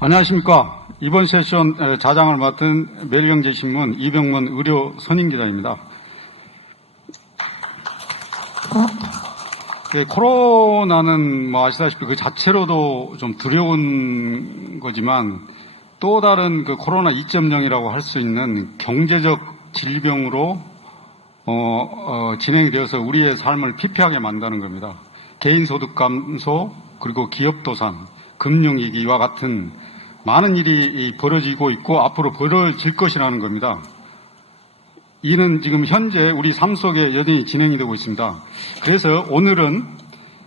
안녕하십니까. 이번 세션 자장을 맡은 매일경제신문 이병문 의료 선임기자입니다. 코로나는 아시다시피 그 자체로도 좀 두려운 거지만 또 다른 그 코로나 2.0이라고 할 수 있는 경제적 질병으로 진행이 되어서 우리의 삶을 피폐하게 만드는 겁니다. 개인소득 감소, 그리고 기업 도산, 금융위기와 같은 많은 일이 벌어지고 있고 앞으로 벌어질 것이라는 겁니다. 이는 지금 현재 우리 삶 속에 여전히 진행이 되고 있습니다. 그래서 오늘은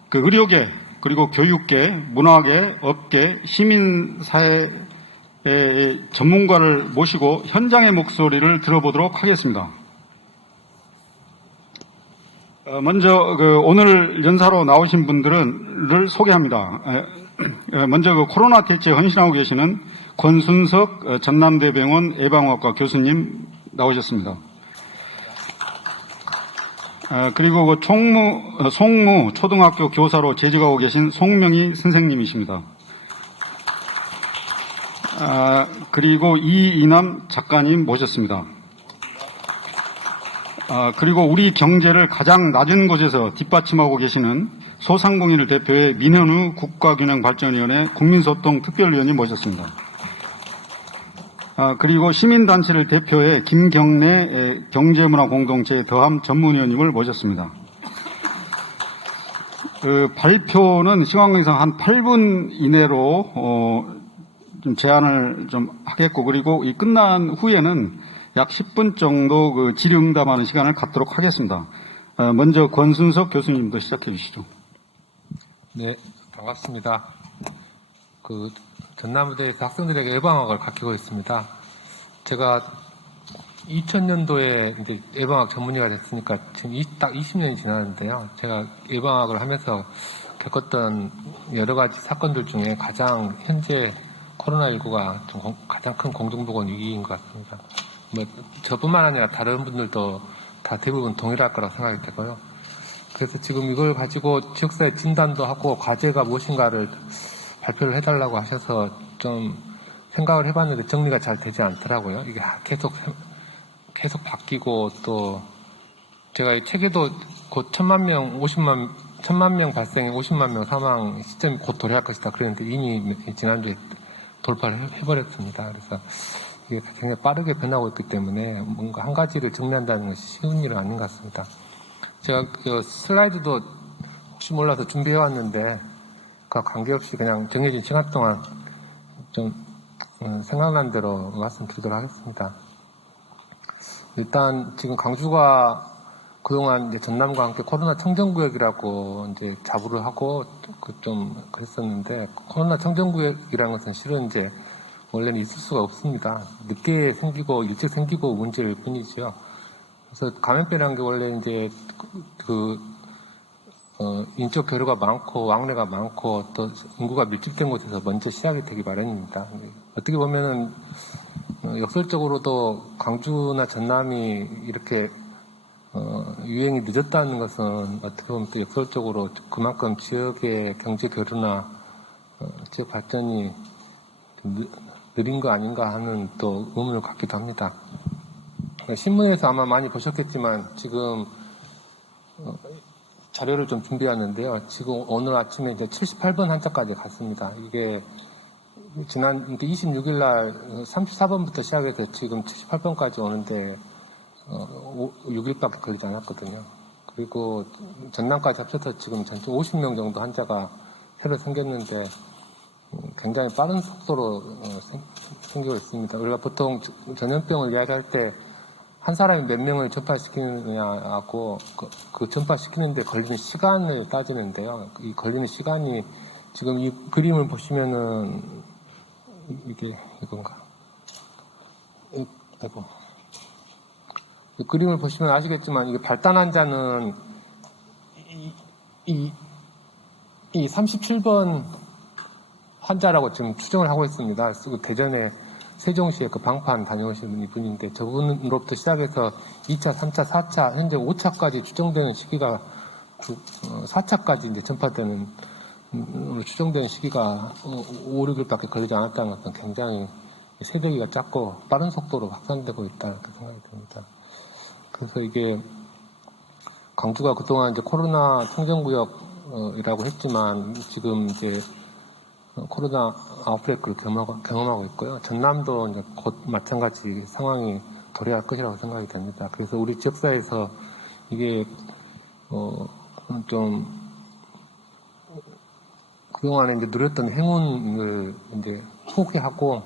그 의료계, 그리고 교육계, 문화계, 업계, 시민사회의 전문가를 모시고 현장의 목소리를 들어보도록 하겠습니다. 먼저 오늘 연사로 나오신 분들을 소개합니다. 먼저 코로나 대처에 헌신하고 계시는 권순석 전남대병원 예방학과 교수님 나오셨습니다. 그리고 송무 초등학교 교사로 재직하고 계신 송명희 선생님이십니다. 그리고 이이남 작가님 모셨습니다. 그리고 우리 경제를 가장 낮은 곳에서 뒷받침하고 계시는 소상공인을 대표해 민현우 국가균형발전위원회 국민소통특별위원님 모셨습니다. 그리고 시민단체를 대표해 김경래 경제문화공동체 더함 전문위원님을 모셨습니다. 발표는 시간관계상 한 8분 이내로 좀 제한을 좀 하겠고, 그리고 이 끝난 후에는 약 10분 정도 질의응답하는 시간을 갖도록 하겠습니다. 먼저 권순석 교수님도 시작해 주시죠. 네, 반갑습니다. 전남대에서 학생들에게 예방학을 가르치고 있습니다. 제가 2000년도에 이제 예방학 전문의가 됐으니까 지금 딱 20년이 지났는데요. 제가 예방학을 하면서 겪었던 여러 가지 사건들 중에 가장 현재 코로나19가 좀 가장 큰 공중보건 위기인 것 같습니다. 저뿐만 아니라 다른 분들도 다 대부분 동일할 거라고 생각이 되고요. 그래서 지금 이걸 가지고 지역사회 진단도 하고 과제가 무엇인가를 발표를 해달라고 하셔서 좀 생각을 해봤는데 정리가 잘 되지 않더라고요. 이게 계속 바뀌고, 또 제가 이 책에도 곧 1000만 명 발생에 50만 명 사망 시점이 곧 도래할 것이다 그랬는데 이미 지난주에 돌파를 해버렸습니다. 그래서 이게 굉장히 빠르게 변하고 있기 때문에 뭔가 한 가지를 정리한다는 것이 쉬운 일은 아닌 것 같습니다. 제가 슬라이드도 혹시 몰라서 준비해왔는데 그 관계없이 그냥 정해진 시간 동안 좀 생각난 대로 말씀드리도록 하겠습니다. 일단 지금 광주가 그동안 이제 전남과 함께 코로나 청정구역이라고 이제 자부를 하고 좀 그랬었는데, 코로나 청정구역이라는 것은 실은 이제 원래는 있을 수가 없습니다. 늦게 생기고 일찍 생기고 문제일 뿐이죠. 그래서 감염병이라는 게 원래 이제 인적 교류가 많고 왕래가 많고 또 인구가 밀집된 곳에서 먼저 시작이 되기 마련입니다. 어떻게 보면은 역설적으로도 광주나 전남이 이렇게 유행이 늦었다는 것은 어떻게 보면 또 역설적으로 그만큼 지역의 경제 교류나 지역 발전이 느린 거 아닌가 하는 또 의문을 갖기도 합니다. 신문에서 아마 많이 보셨겠지만 지금 자료를 좀 준비했는데요. 지금 오늘 아침에 이제 78번 환자까지 갔습니다. 이게 지난 26일 날 34번부터 시작해서 지금 78번까지 오는데 6일밖에 걸리지 않았거든요. 그리고 전남까지 합쳐서 지금 전체 50명 정도 환자가 새로 생겼는데 굉장히 빠른 속도로 생기고 있습니다. 우리가 보통 전염병을 이야기할 때 한 사람이 몇 명을 전파시키느냐하고 그 전파시키는데 걸리는 시간을 따지는데요. 이 걸리는 시간이 지금 이 그림을 보시면은 이게 이건가? 아이고. 이 그림을 보시면 아시겠지만 이게 발단 환자는 이 37번 환자라고 지금 추정을 하고 있습니다. 대전에 세종시에 그 방판 다녀오신 분인데 저분으로부터 시작해서 2차, 3차, 4차, 현재 5차까지 추정되는 시기가 4차까지 이제 전파되는 추정된 시기가 5, 6일밖에 걸리지 않았다는 것은 굉장히 세대기가 작고 빠른 속도로 확산되고 있다 이렇게 생각이 듭니다. 그래서 이게 광주가 그동안 이제 코로나 통전구역이라고 했지만 지금 이제 코로나 아웃브레이크를 경험하고 있고요. 전남도 이제 곧 마찬가지 상황이 도래할 것이라고 생각이 됩니다. 그래서 우리 지역사회에서 이게 좀 그동안에 이제 누렸던 행운을 이제 포기하고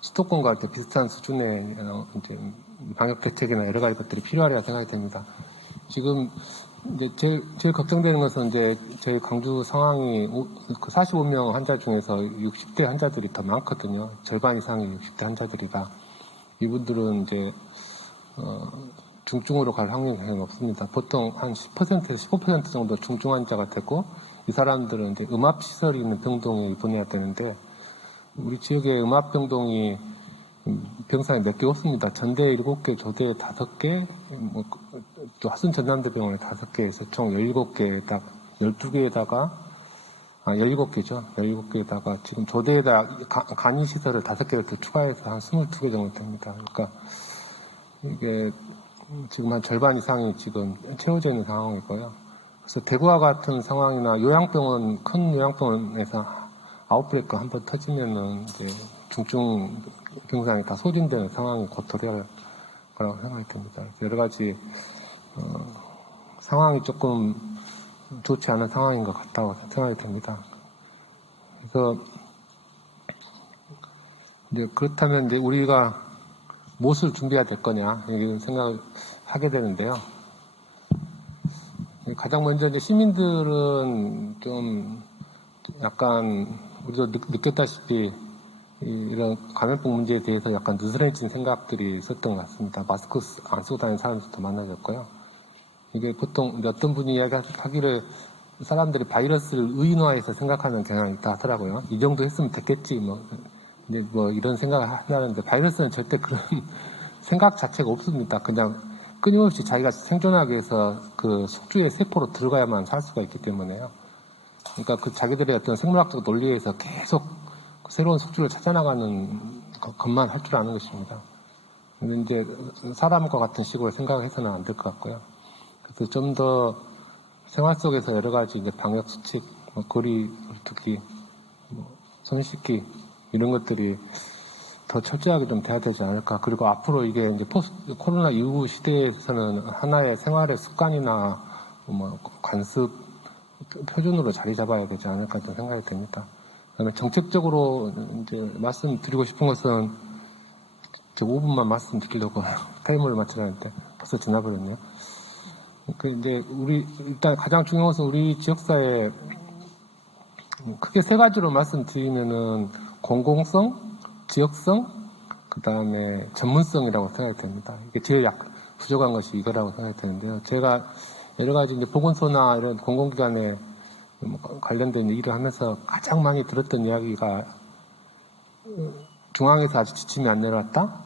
수도권과 이제 비슷한 수준의 이제 방역 대책이나 여러 가지 것들이 필요하리라 생각이 됩니다. 지금 이제 제일 걱정되는 것은 이제 저희 광주 상황이 그 45명 환자 중에서 60대 환자들이 더 많거든요. 절반 이상이 60대 환자들이라 이분들은 이제 중증으로 갈 확률이 굉장히 높습니다. 보통 한 10%에서 15% 정도 중증 환자가 되고 이 사람들은 이제 음압시설이 있는 병동에 입원해야 되는데 우리 지역에 음압병동이 병상이 몇 개 없습니다. 전대 7개, 조대 5개, 또 하순 전남대병원에 5개에서 총 17개에다가 12개에다가 17개죠. 17개에다가 지금 조대에다 간이시설을 5개를 더 추가해서 한 22개 정도 됩니다. 그러니까 이게 지금 한 절반 이상이 지금 채워져 있는 상황이고요. 그래서 대구와 같은 상황이나 요양병원, 큰 요양병원에서 아웃브레이크 한번 터지면은 이제 중증 병상이 다 소진되는 상황이 곧 도래할 거라고 생각이 듭니다. 여러 가지 상황이 조금 좋지 않은 상황인 것 같다고 생각이 듭니다. 그래서 이제 그렇다면 이제 우리가 무엇을 준비해야 될 거냐 이런 생각을 하게 되는데요. 가장 먼저 이제 시민들은 좀 약간 우리도 느꼈다시피 이런 감염병 문제에 대해서 약간 느슨해진 생각들이 있었던 것 같습니다. 마스크 안 쓰고 다니는 사람들도 많아졌고요. 이게 보통 어떤 분이 이야기하기를 사람들이 바이러스를 의인화해서 생각하는 경향이 있다 하더라고요. 이 정도 했으면 됐겠지 근데 이런 생각을 하는데 바이러스는 절대 그런 생각 자체가 없습니다. 그냥 끊임없이 자기가 생존하기 위해서 그 숙주의 세포로 들어가야만 살 수가 있기 때문에요. 그러니까 그 자기들의 어떤 생물학적 논리에서 계속 새로운 숙주를 찾아나가는 것만 할 줄 아는 것입니다. 근데 이제 사람과 같은 식으로 생각해서는 안 될 것 같고요. 그래서 좀 더 생활 속에서 여러 가지 이제 방역 수칙, 거리 두기, 손 씻기 이런 것들이 더 철저하게 좀 돼야 되지 않을까. 그리고 앞으로 이게 이제 코로나 이후 시대에서는 하나의 생활의 습관이나 관습 표준으로 자리 잡아야 되지 않을까 좀 생각이 됩니다. 그다음에 정책적으로 이제 말씀드리고 싶은 것은 저 5분만 말씀드리려고 타이머를 맞추려는데 벌써 지나버렸네요. 이제 일단 가장 중요한 것은 우리 지역사회 크게 세 가지로 말씀드리면은 공공성, 지역성, 그 다음에 전문성이라고 생각이 됩니다. 이게 제일 부족한 것이 이거라고 생각이 되는데요. 제가 여러 가지 이제 보건소나 이런 공공기관에 관련된 일을 하면서 가장 많이 들었던 이야기가 중앙에서 아직 지침이 안 내려왔다?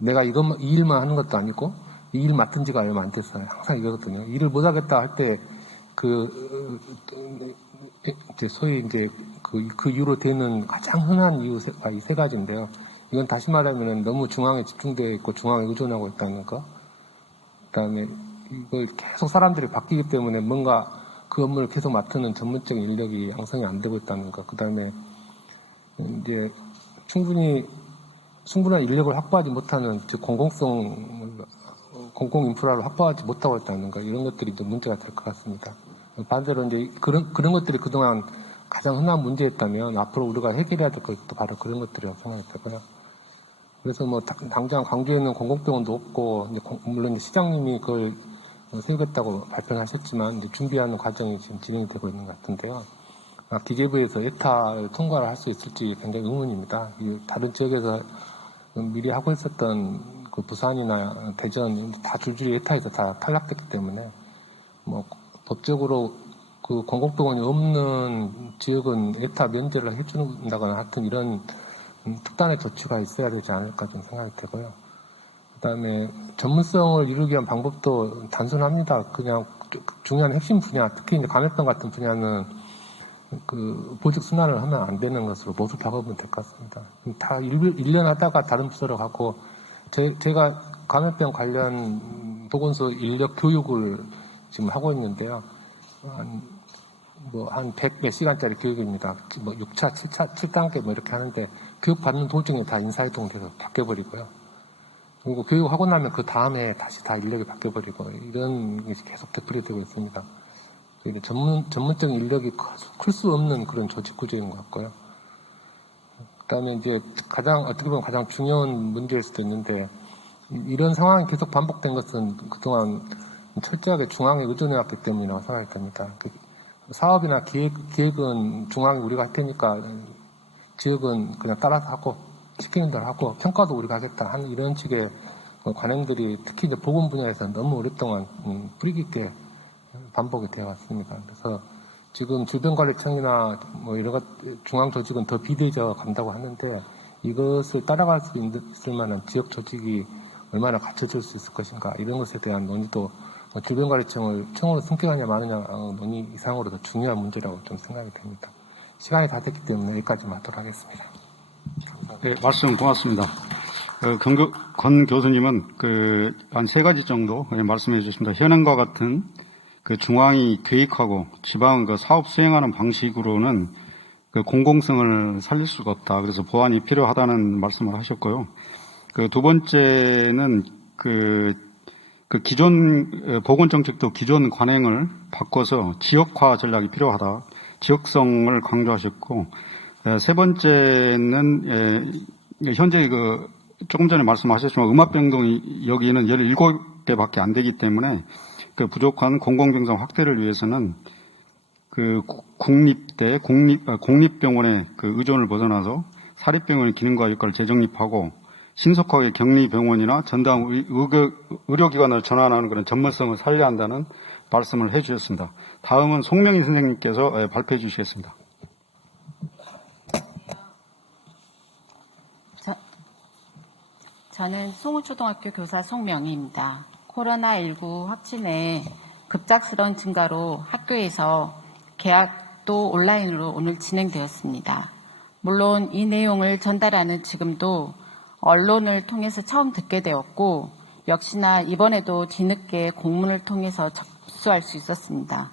내가 이 일만 하는 것도 아니고 이 일 맡은 지가 얼마 안 됐어요. 항상 이거거든요. 일을 못하겠다 할 때 이제 소위 이제 그 이유로 되는 가장 흔한 이유가 이 세 가지인데요. 이건 다시 말하면 너무 중앙에 집중되어 있고 중앙에 의존하고 있다는 거. 그다음에 이걸 계속 사람들이 바뀌기 때문에 뭔가 그 업무를 계속 맡는 전문적인 인력이 양성이 안 되고 있다는 것. 그다음에 이제 충분한 인력을 확보하지 못하는 즉 공공 인프라를 확보하지 못하고 있다는 것. 이런 것들이 이제 문제가 될 것 같습니다. 반대로 이제 그런 것들이 그동안 가장 흔한 문제였다면 앞으로 우리가 해결해야 될 것도 바로 그런 것들이라고 생각이 들고요. 그래서 당장 광주에 있는 공공병원도 없고 물론 시장님이 그걸 세우겠다고 발표를 하셨지만 이제 준비하는 과정이 지금 진행이 되고 있는 것 같은데요. 기재부에서 예타를 통과를 할 수 있을지 굉장히 의문입니다. 다른 지역에서 미리 하고 있었던 그 부산이나 대전 다 줄줄이 예타에서 다 탈락됐기 때문에 법적으로 그 공공병원이 없는 지역은 예타 면제를 해준다거나 하여튼 이런 특단의 조치가 있어야 되지 않을까 좀 생각이 되고요. 그다음에 전문성을 이루기 위한 방법도 단순합니다. 그냥 중요한 핵심 분야, 특히 이제 감염병 같은 분야는 그 보직 순환을 하면 안 되는 것으로 모두 작업은 될 것 같습니다. 다 1년 하다가 다른 부서로 가고 제가 감염병 관련 보건소 인력 교육을 지금 하고 있는데요. 한 100 몇 시간짜리 교육입니다. 뭐 6차, 7차, 7단계 뭐 이렇게 하는데 교육받는 도중에 다 인사이동이 계속 바뀌어버리고요. 그리고 교육하고 나면 그 다음에 다시 다 인력이 바뀌어버리고 이런 게 계속 되풀이되고 있습니다. 이게 전문적인 인력이 클 수 없는 그런 조직 구조인 것 같고요. 그다음에 이제 어떻게 보면 가장 중요한 문제일 수도 있는데 이런 상황이 계속 반복된 것은 그동안 철저하게 중앙에 의존해왔기 때문이라고 생각이 듭니다. 사업이나 기획은 중앙이 우리가 할 테니까 지역은 그냥 따라서 하고 시키는 대로 하고 평가도 우리가 하겠다 하는 이런 식의 관행들이 특히 이제 보건 분야에서 너무 오랫동안 뿌리 깊게 반복이 되어 왔습니다. 그래서 지금 질병관리청이나 뭐 여러 중앙 조직은 더 비대해져 간다고 하는데요. 이것을 따라갈 수 있을 만한 지역 조직이 얼마나 갖춰질 수 있을 것인가 이런 것에 대한 논의도 질병관리청을 청으로 승격하냐 마느냐 논의 이상으로 더 중요한 문제라고 좀 생각이 됩니다. 시간이 다 됐기 때문에 여기까지만 하도록 하겠습니다. 네, 말씀 고맙습니다. 권 교수님은 한 3가지 정도 말씀해 주셨습니다. 현행과 같은 중앙이 계획하고 지방은 사업 수행하는 방식으로는 공공성을 살릴 수가 없다. 그래서 보완이 필요하다는 말씀을 하셨고요. 2번째는 기존 보건정책도 기존 관행을 바꿔서 지역화 전략이 필요하다. 지역성을 강조하셨고, 3번째는 현재 조금 전에 말씀하셨지만 음압병동이 여기는 17개밖에 안 되기 때문에 부족한 공공병상 확대를 위해서는 공립병원의 의존을 벗어나서 사립병원의 기능과 역할을 재정립하고 신속하게 격리병원이나 전담 의료기관을 전환하는 그런 전문성을 살려야 한다는 말씀을 해주셨습니다. 다음은 송명희 선생님께서 발표해 주시겠습니다. 저는 송우초등학교 교사 송명희입니다. 코로나19 확진의 급작스러운 증가로 학교에서 개학도 온라인으로 오늘 진행되었습니다. 물론 이 내용을 전달하는 지금도 언론을 통해서 처음 듣게 되었고 역시나 이번에도 뒤늦게 공문을 통해서 접수할 수 있었습니다.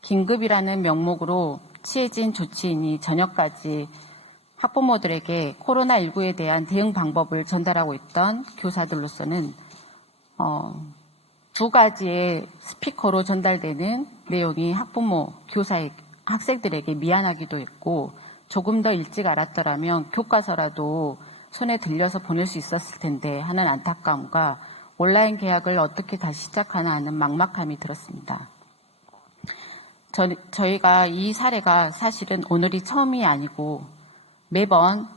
긴급이라는 명목으로 취해진 조치이니 저녁까지 학부모들에게 코로나19에 대한 대응 방법을 전달하고 있던 교사들로서는 2가지의 스피커로 전달되는 내용이 학부모, 학생들에게 미안하기도 했고 조금 더 일찍 알았더라면 교과서라도 손에 들려서 보낼 수 있었을 텐데 하는 안타까움과 온라인 개학을 어떻게 다시 시작하나 하는 막막함이 들었습니다. 저희가 이 사례가 사실은 오늘이 처음이 아니고 매번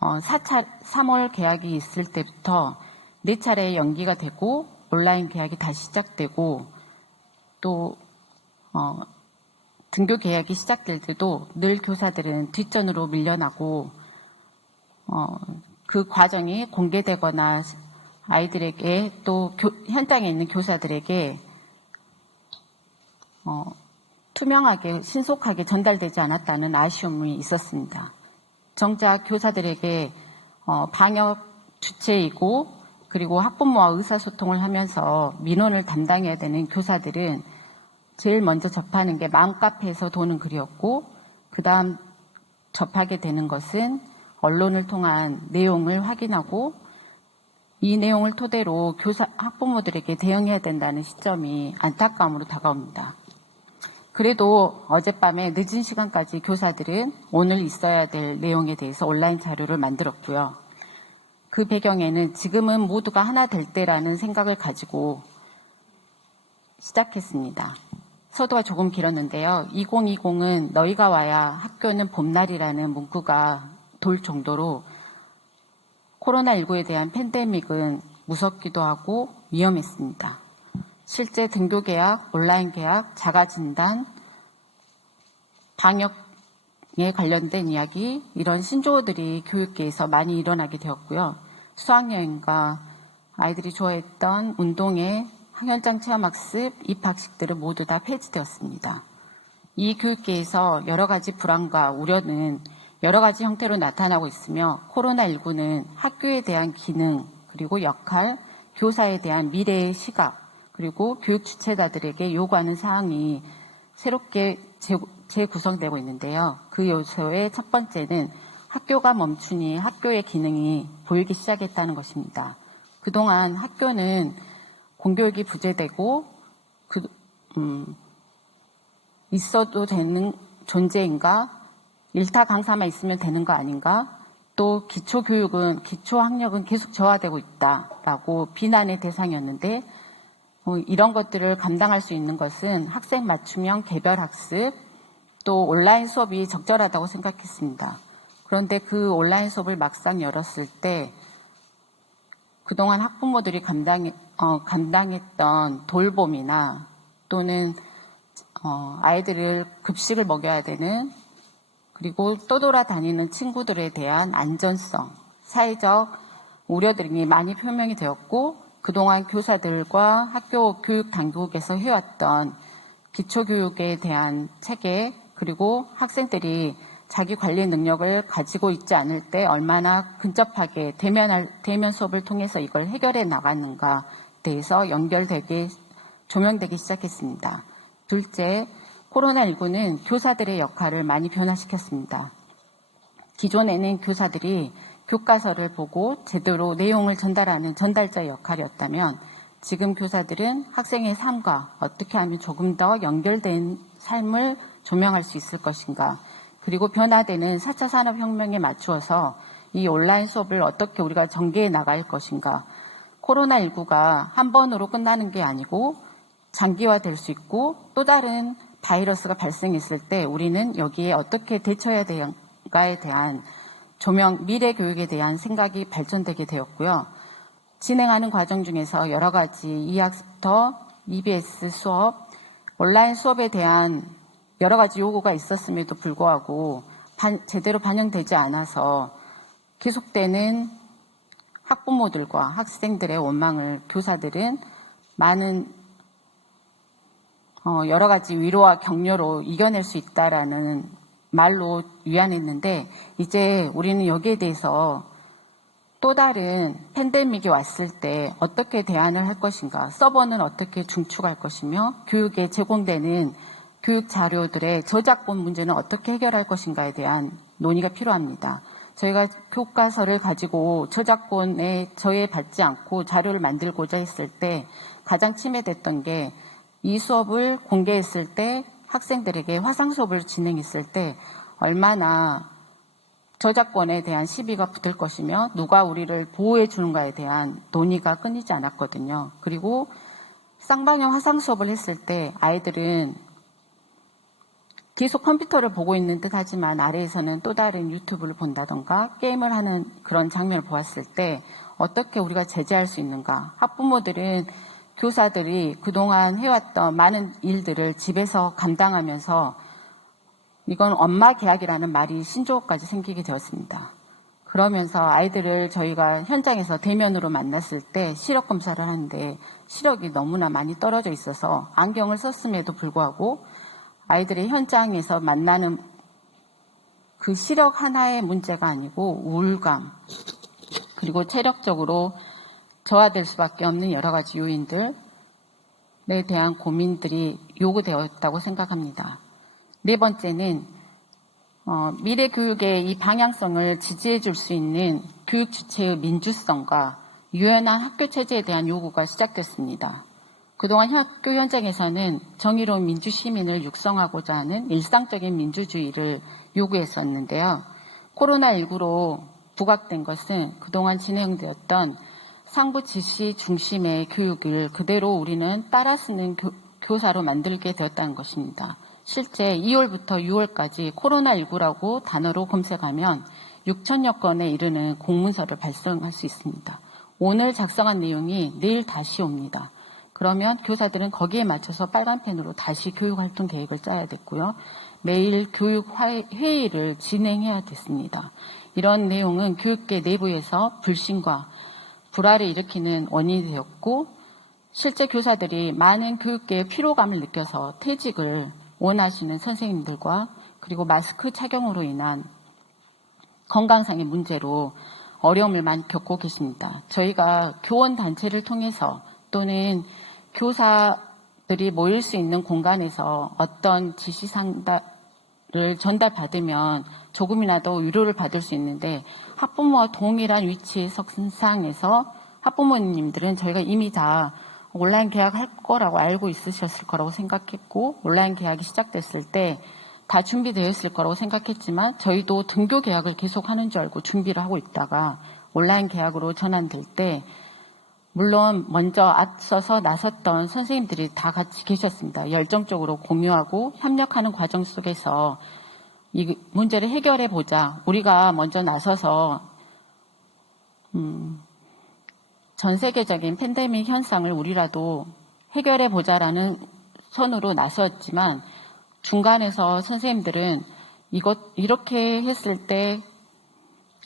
3월 개학이 있을 때부터 4차례 연기가 되고 온라인 개학이 다시 시작되고 또 등교 개학이 시작될 때도 늘 교사들은 뒷전으로 밀려나고 그 과정이 공개되거나 아이들에게 또 현장에 있는 교사들에게 투명하게 신속하게 전달되지 않았다는 아쉬움이 있었습니다. 정작 교사들에게 방역 주체이고 그리고 학부모와 의사소통을 하면서 민원을 담당해야 되는 교사들은 제일 먼저 접하는 게 맘카페에서 도는 글이었고 그 다음 접하게 되는 것은 언론을 통한 내용을 확인하고 이 내용을 토대로 학부모들에게 대응해야 된다는 시점이 안타까움으로 다가옵니다. 그래도 어젯밤에 늦은 시간까지 교사들은 오늘 있어야 될 내용에 대해서 온라인 자료를 만들었고요. 그 배경에는 지금은 모두가 하나 될 때라는 생각을 가지고 시작했습니다. 서두가 조금 길었는데요. 2020은 너희가 와야 학교는 봄날이라는 문구가 돌 정도로 코로나19에 대한 팬데믹은 무섭기도 하고 위험했습니다. 실제 등교 개학, 온라인 개학, 자가진단, 방역에 관련된 이야기, 이런 신조어들이 교육계에서 많이 일어나게 되었고요. 수학여행과 아이들이 좋아했던 운동회, 현장 체험학습, 입학식들은 모두 다 폐지되었습니다. 이 교육계에서 여러 가지 불안과 우려는 여러 가지 형태로 나타나고 있으며 코로나19는 학교에 대한 기능, 그리고 역할, 교사에 대한 미래의 시각, 그리고 교육 주체자들에게 요구하는 사항이 새롭게 재구성되고 있는데요. 그 요소의 첫 번째는 학교가 멈추니 학교의 기능이 보이기 시작했다는 것입니다. 그동안 학교는 공교육이 부재되고 있어도 되는 존재인가? 일타 강사만 있으면 되는 거 아닌가? 또 기초학력은 계속 저하되고 있다라고 비난의 대상이었는데 이런 것들을 감당할 수 있는 것은 학생 맞춤형 개별 학습 또 온라인 수업이 적절하다고 생각했습니다. 그런데 그 온라인 수업을 막상 열었을 때 그동안 학부모들이 감당했던 돌봄이나 또는 아이들을 급식을 먹여야 되는 그리고 떠돌아다니는 친구들에 대한 안전성, 사회적 우려들이 많이 표명이 되었고 그동안 교사들과 학교 교육 당국에서 해왔던 기초교육에 대한 체계 그리고 학생들이 자기 관리 능력을 가지고 있지 않을 때 얼마나 근접하게 대면 수업을 통해서 이걸 해결해 나가는가에 대해서 조명되기 시작했습니다. 둘째, 코로나19는 교사들의 역할을 많이 변화시켰습니다. 기존에는 교사들이 교과서를 보고 제대로 내용을 전달하는 전달자의 역할이었다면 지금 교사들은 학생의 삶과 어떻게 하면 조금 더 연결된 삶을 조명할 수 있을 것인가, 그리고 변화되는 4차 산업혁명에 맞추어서 이 온라인 수업을 어떻게 우리가 전개해 나갈 것인가. 코로나19가 한 번으로 끝나는 게 아니고 장기화될 수 있고 또 다른 바이러스가 발생했을 때 우리는 여기에 어떻게 대처해야 되는가에 대한 미래 교육에 대한 생각이 발전되게 되었고요. 진행하는 과정 중에서 여러 가지 이학습터, EBS 수업, 온라인 수업에 대한 여러 가지 요구가 있었음에도 불구하고 제대로 반영되지 않아서 계속되는 학부모들과 학생들의 원망을 교사들은 많은 여러 가지 위로와 격려로 이겨낼 수 있다라는 말로 위안했는데 이제 우리는 여기에 대해서 또 다른 팬데믹이 왔을 때 어떻게 대안을 할 것인가, 서버는 어떻게 중축할 것이며 교육에 제공되는 교육 자료들의 저작권 문제는 어떻게 해결할 것인가에 대한 논의가 필요합니다. 저희가 교과서를 가지고 저작권에 저해받지 않고 자료를 만들고자 했을 때 가장 침해됐던 게 이 수업을 공개했을 때 학생들에게 화상 수업을 진행했을 때 얼마나 저작권에 대한 시비가 붙을 것이며 누가 우리를 보호해 주는가에 대한 논의가 끊이지 않았거든요. 그리고 쌍방향 화상 수업을 했을 때 아이들은 계속 컴퓨터를 보고 있는 듯 하지만 아래에서는 또 다른 유튜브를 본다던가 게임을 하는 그런 장면을 보았을 때 어떻게 우리가 제재할 수 있는가. 학부모들은 교사들이 그동안 해왔던 많은 일들을 집에서 감당하면서 이건 엄마 계약이라는 말이 신조어까지 생기게 되었습니다. 그러면서 아이들을 저희가 현장에서 대면으로 만났을 때 시력 검사를 하는데 시력이 너무나 많이 떨어져 있어서 안경을 썼음에도 불구하고 아이들이 현장에서 만나는 그 시력 하나의 문제가 아니고 우울감 그리고 체력적으로 저하될 수밖에 없는 여러 가지 요인들에 대한 고민들이 요구되었다고 생각합니다. 네 번째는 미래 교육의 이 방향성을 지지해 줄 수 있는 교육 주체의 민주성과 유연한 학교 체제에 대한 요구가 시작됐습니다. 그동안 학교 현장에서는 정의로운 민주시민을 육성하고자 하는 일상적인 민주주의를 요구했었는데요. 코로나19로 부각된 것은 그동안 진행되었던 상부 지시 중심의 교육을 그대로 우리는 따라 쓰는 교사로 만들게 되었다는 것입니다. 실제 2월부터 6월까지 코로나19라고 단어로 검색하면 6천여 건에 이르는 공문서를 발송할 수 있습니다. 오늘 작성한 내용이 내일 다시 옵니다. 그러면 교사들은 거기에 맞춰서 빨간 펜으로 다시 교육활동 계획을 짜야 됐고요. 매일 교육 회의를 진행해야 됐습니다. 이런 내용은 교육계 내부에서 불신과 불화를 일으키는 원인이 되었고 실제 교사들이 많은 교육계의 피로감을 느껴서 퇴직을 원하시는 선생님들과 그리고 마스크 착용으로 인한 건강상의 문제로 어려움을 많이 겪고 계십니다. 저희가 교원단체를 통해서 또는 교사들이 모일 수 있는 공간에서 어떤 지시상달을 전달받으면 조금이라도 위로를 받을 수 있는데 학부모와 동일한 위치의 석상에서 학부모님들은 저희가 이미 다 온라인 계약할 거라고 알고 있으셨을 거라고 생각했고 온라인 계약이 시작됐을 때 다 준비되어 있을 거라고 생각했지만 저희도 등교 계약을 계속하는 줄 알고 준비를 하고 있다가 온라인 계약으로 전환될 때 물론 먼저 앞서서 나섰던 선생님들이 다 같이 계셨습니다. 열정적으로 공유하고 협력하는 과정 속에서 이 문제를 해결해 보자. 우리가 먼저 나서서 전 세계적인 팬데믹 현상을 우리라도 해결해 보자라는 선으로 나섰지만 중간에서 선생님들은 이렇게 했을 때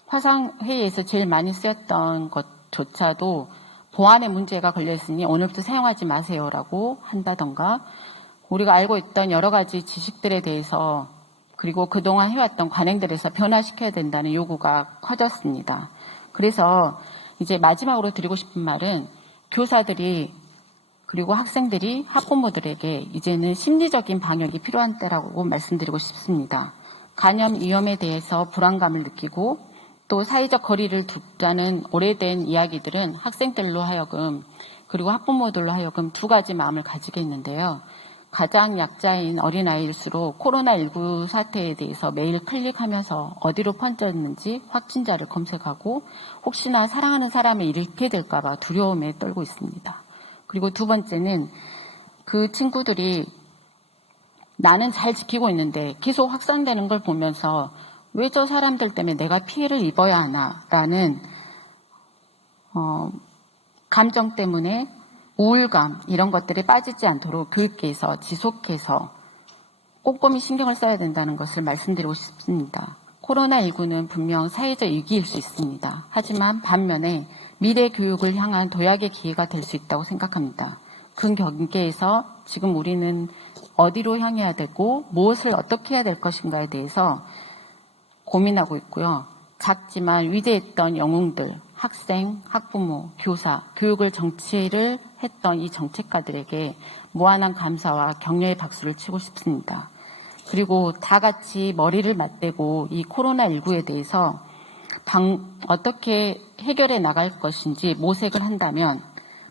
화상회의에서 제일 많이 쓰였던 것조차도 보안에 문제가 걸려있으니 오늘부터 사용하지 마세요라고 한다던가 우리가 알고 있던 여러 가지 지식들에 대해서 그리고 그동안 해왔던 관행들에서 변화시켜야 된다는 요구가 커졌습니다. 그래서 이제 마지막으로 드리고 싶은 말은 교사들이 그리고 학생들이 학부모들에게 이제는 심리적인 방역이 필요한 때라고 말씀드리고 싶습니다. 감염 위험에 대해서 불안감을 느끼고 또 사회적 거리를 두자는 오래된 이야기들은 학생들로 하여금 그리고 학부모들로 하여금 두 가지 마음을 가지게 했는데요. 가장 약자인 어린아이일수록 코로나19 사태에 대해서 매일 클릭하면서 어디로 번졌는지 확진자를 검색하고 혹시나 사랑하는 사람을 잃게 될까 봐 두려움에 떨고 있습니다. 그리고 두 번째는 그 친구들이 나는 잘 지키고 있는데 계속 확산되는 걸 보면서 왜 저 사람들 때문에 내가 피해를 입어야 하나라는 감정 때문에 우울감 이런 것들에 빠지지 않도록 교육계에서 지속해서 꼼꼼히 신경을 써야 된다는 것을 말씀드리고 싶습니다. 코로나19는 분명 사회적 위기일 수 있습니다. 하지만 반면에 미래 교육을 향한 도약의 기회가 될 수 있다고 생각합니다. 그 경계에서 지금 우리는 어디로 향해야 되고 무엇을 어떻게 해야 될 것인가에 대해서 고민하고 있고요. 작지만 위대했던 영웅들, 학생, 학부모, 교사, 교육을 정치를 했던 이 정책가들에게 무한한 감사와 격려의 박수를 치고 싶습니다. 그리고 다 같이 머리를 맞대고 이 코로나19에 대해서 어떻게 해결해 나갈 것인지 모색을 한다면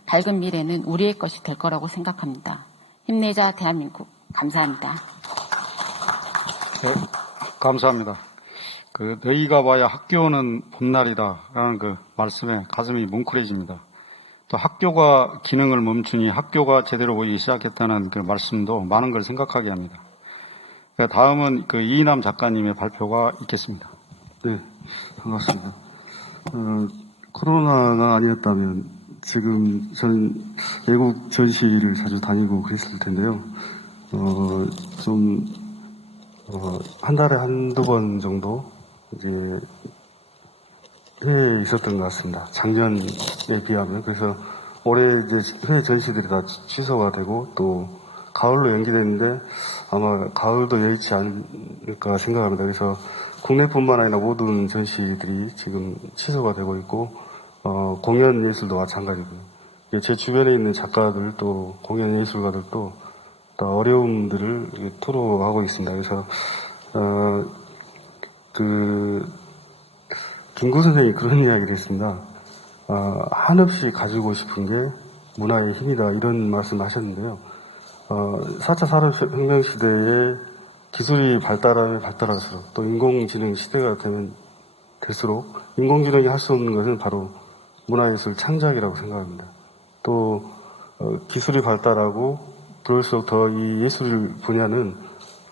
밝은 미래는 우리의 것이 될 거라고 생각합니다. 힘내자 대한민국. 감사합니다. 네, 감사합니다. 너희가 봐야 학교는 봄날이다라는 그 말씀에 가슴이 뭉클해집니다. 또 학교가 기능을 멈추니 학교가 제대로 보이기 시작했다는 그 말씀도 많은 걸 생각하게 합니다. 다음은 이인남 작가님의 발표가 있겠습니다. 네, 반갑습니다. 코로나가 아니었다면 지금 저는 외국 전시를 자주 다니고 그랬을 텐데요. 한 달에 한두 번 정도 이제 해외에 있었던 것 같습니다. 작년에 비하면. 그래서 올해 이제 해외 전시들이 다 취소가 되고 또 가을로 연기됐는데 아마 가을도 여의치 않을까 생각합니다. 그래서 국내뿐만 아니라 모든 전시들이 지금 취소가 되고 있고 공연 예술도 마찬가지고요. 제 주변에 있는 작가들 또 공연 예술가들도 다 어려움들을 토로하고 있습니다. 그래서 김구 선생님이 그런 이야기를 했습니다. 한없이 가지고 싶은 게 문화의 힘이다 이런 말씀을 하셨는데요. 4차 산업혁명 시대에 기술이 발달하면 발달할수록 또 인공지능 시대가 되면 될수록 인공지능이 할 수 없는 것은 바로 문화예술 창작이라고 생각합니다. 또 기술이 발달하고 그럴수록 더 이 예술 분야는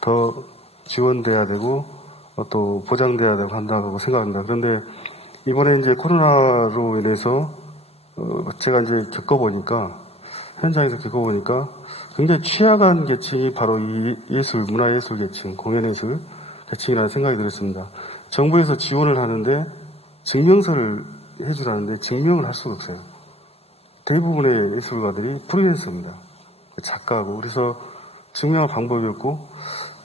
더 지원돼야 되고 또 보장돼야 되고 한다고 생각합니다. 그런데 이번에 이제 코로나로 인해서 제가 이제 현장에서 겪어보니까 굉장히 취약한 계층이 바로 이 문화예술 계층, 공연예술 계층이라는 생각이 들었습니다. 정부에서 지원을 하는데 증명서를 해주라는데 증명을 할 수가 없어요. 대부분의 예술가들이 프리랜서입니다. 작가고. 그래서 증명할 방법이 없고,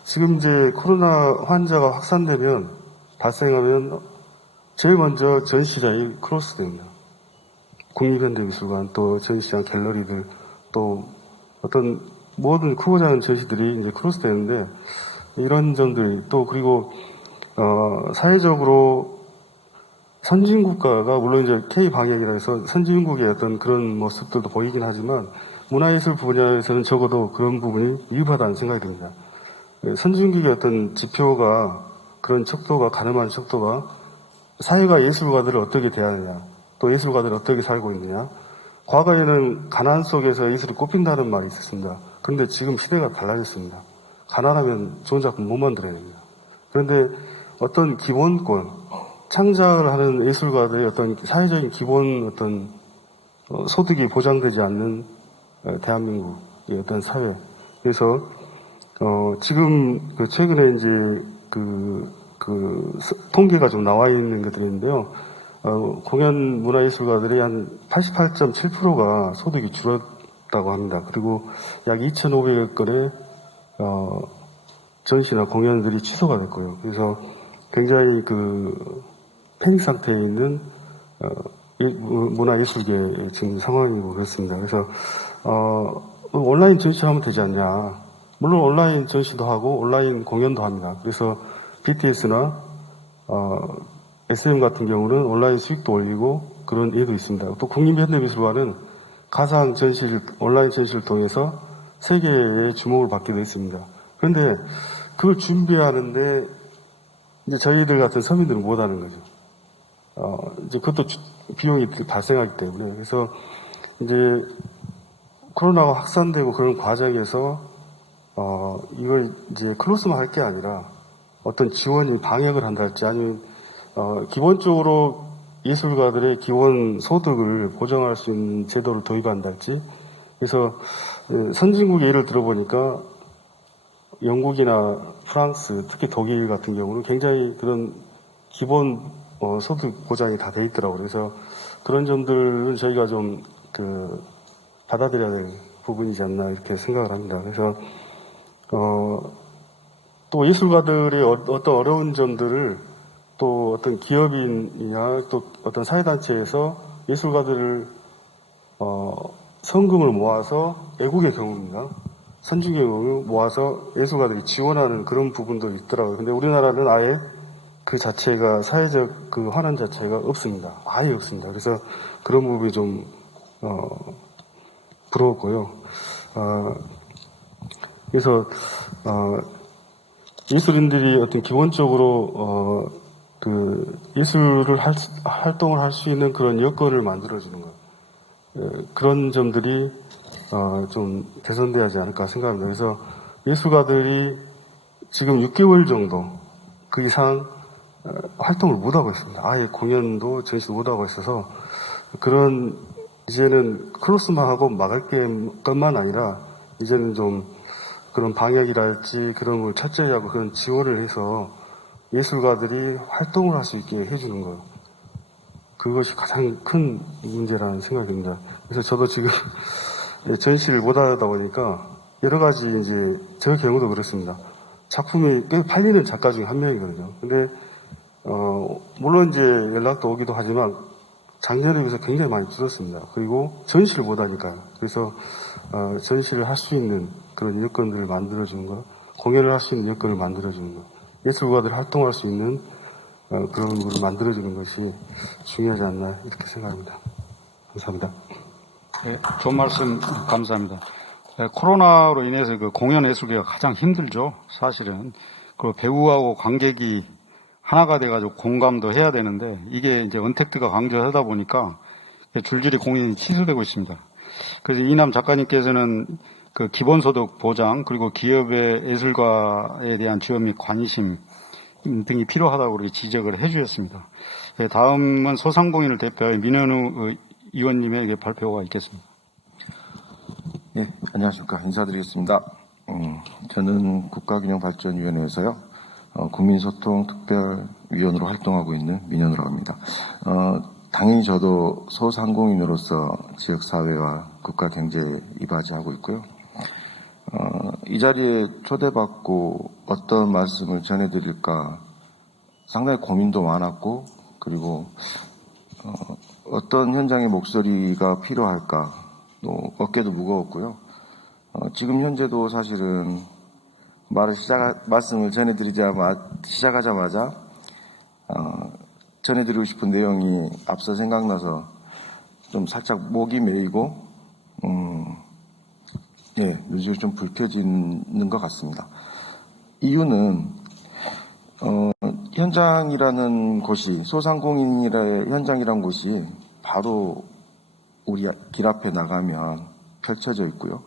지금 이제 코로나 환자가 확산되면, 발생하면, 제일 먼저 전시장이 클로스됩니다. 국립현대미술관, 또 전시장 갤러리들, 또 어떤 모든 크고 작은 전시들이 이제 클로스되는데, 이런 점들이 또, 그리고, 사회적으로 선진국가가 물론 이제 K 방역이라 해서 선진국의 어떤 그런 모습들도 보이긴 하지만 문화예술 분야에서는 적어도 그런 부분이 미흡하다는 생각이 듭니다. 선진국의 어떤 지표가 그런 척도가 가늠한 척도가 사회가 예술가들을 어떻게 대하느냐 또 예술가들을 어떻게 살고 있느냐 과거에는 가난 속에서 예술이 꼽힌다는 말이 있었습니다. 그런데 지금 시대가 달라졌습니다. 가난하면 좋은 작품 못 만들어야 됩니다. 그런데 어떤 기본권 창작을 하는 예술가들의 어떤 사회적인 기본 어떤 소득이 보장되지 않는 대한민국의 어떤 사회. 그래서 지금 최근에 이제 통계가 좀 나와 있는 것들이 있는데요. 공연 문화예술가들이 한 88.7%가 소득이 줄었다고 합니다. 그리고 약 2,500건의 전시나 공연들이 취소가 됐고요. 그래서 굉장히 패닉 상태에 있는 문화예술계 지금 상황이고 그렇습니다. 그래서 온라인 전시하면 되지 않냐. 물론 온라인 전시도 하고 온라인 공연도 합니다. 그래서 BTS나 SM 같은 경우는 온라인 수익도 올리고 그런 예도 있습니다. 또 국립현대미술관은 가상 전시를 온라인 전시를 통해서 세계의 주목을 받게 되어 있습니다. 그런데 그걸 준비하는데 이제 저희들 같은 서민들은 못하는 거죠. 이제 그것도 비용이 발생하기 때문에. 그래서 이제 코로나가 확산되고 그런 과정에서, 이걸 이제 클로스만 할 게 아니라 어떤 지원이 방역을 한달지 아니면, 기본적으로 예술가들의 기본 소득을 보장할 수 있는 제도를 도입한달지. 그래서 선진국의 예를 들어보니까 영국이나 프랑스, 특히 독일 같은 경우는 굉장히 그런 기본 소득 보장이 다 돼 있더라고요. 그래서 그런 점들은 저희가 좀 받아들여야 될 부분이지 않나 이렇게 생각을 합니다. 그래서 또 예술가들의 어떤 어려운 점들을 또 어떤 기업인이나 또 어떤 사회단체에서 예술가들을 성금을 모아서 애국의 경우입니다. 선진국의 경우 모아서 예술가들이 지원하는 그런 부분도 있더라고요. 근데 우리나라는 아예 그 자체가 사회적 그 환원 자체가 없습니다. 아예 없습니다. 그래서 그런 부분이 좀 부러웠고요. 그래서 예술인들이 어떤 기본적으로 예술을 활동을 할 수 있는 그런 여건을 만들어주는 것 그런 점들이 좀 개선돼야 하지 않을까 생각합니다. 그래서 예술가들이 지금 6개월 정도 그 이상 활동을 못하고 있습니다. 아예 공연도 전시도 못하고 있어서 그런 이제는 클로스만 하고 막을 것만 아니라 이제는 좀 그런 방역이랄지 그런 걸 철저히 하고 그런 지원을 해서 예술가들이 활동을 할 수 있게 해주는 것 그것이 가장 큰 문제라는 생각이 듭니다. 그래서 저도 지금 전시를 못 하다 보니까 여러 가지 이제 제 경우도 그렇습니다. 작품이 꽤 팔리는 작가 중에 한 명이거든요. 근데 물론 이제 연락도 오기도 하지만 작년에 비해서 굉장히 많이 줄었습니다. 그리고 전시를 못 하니까요. 그래서 전시를 할 수 있는 그런 여건들을 만들어주는 것, 공연을 할 수 있는 여건을 만들어주는 것, 예술가들이 활동할 수 있는 그런 걸 만들어주는 것이 중요하지 않나 이렇게 생각합니다. 감사합니다. 네, 좋은 말씀 감사합니다. 코로나로 인해서 그 공연 예술계가 가장 힘들죠. 사실은. 그리고 배우하고 관객이 하나가 돼가지고 공감도 해야 되는데 이게 이제 언택트가 강조하다 보니까 줄줄이 공연이 취소되고 있습니다. 그래서 이남 작가님께서는 그 기본소득 보장 그리고 기업의 예술가에 대한 지원 및 관심 등이 필요하다고 그렇게 지적을 해주셨습니다. 다음은 소상공인을 대표해 민현우 의원님에게 발표가 있겠습니다. 네, 안녕하십니까. 인사드리겠습니다. 저는 국가균형발전위원회에서요, 국민소통특별위원으로 활동하고 있는 민현우라고 합니다. 당연히 저도 소상공인으로서 지역사회와 국가 경제에 이바지하고 있고요. 이 자리에 초대받고 어떤 말씀을 전해드릴까 상당히 고민도 많았고, 그리고 어떤 현장의 목소리가 필요할까 또 어깨도 무거웠고요. 지금 현재도 사실은 말씀을 시작하자마자 전해드리고 싶은 내용이 앞서 생각나서 좀 살짝 목이 메이고 눈시울 좀 붉혀지는 것 같습니다. 이유는 현장이라는 곳이, 소상공인이라의 현장이라는 곳이 바로 우리 길 앞에 나가면 펼쳐져 있고요.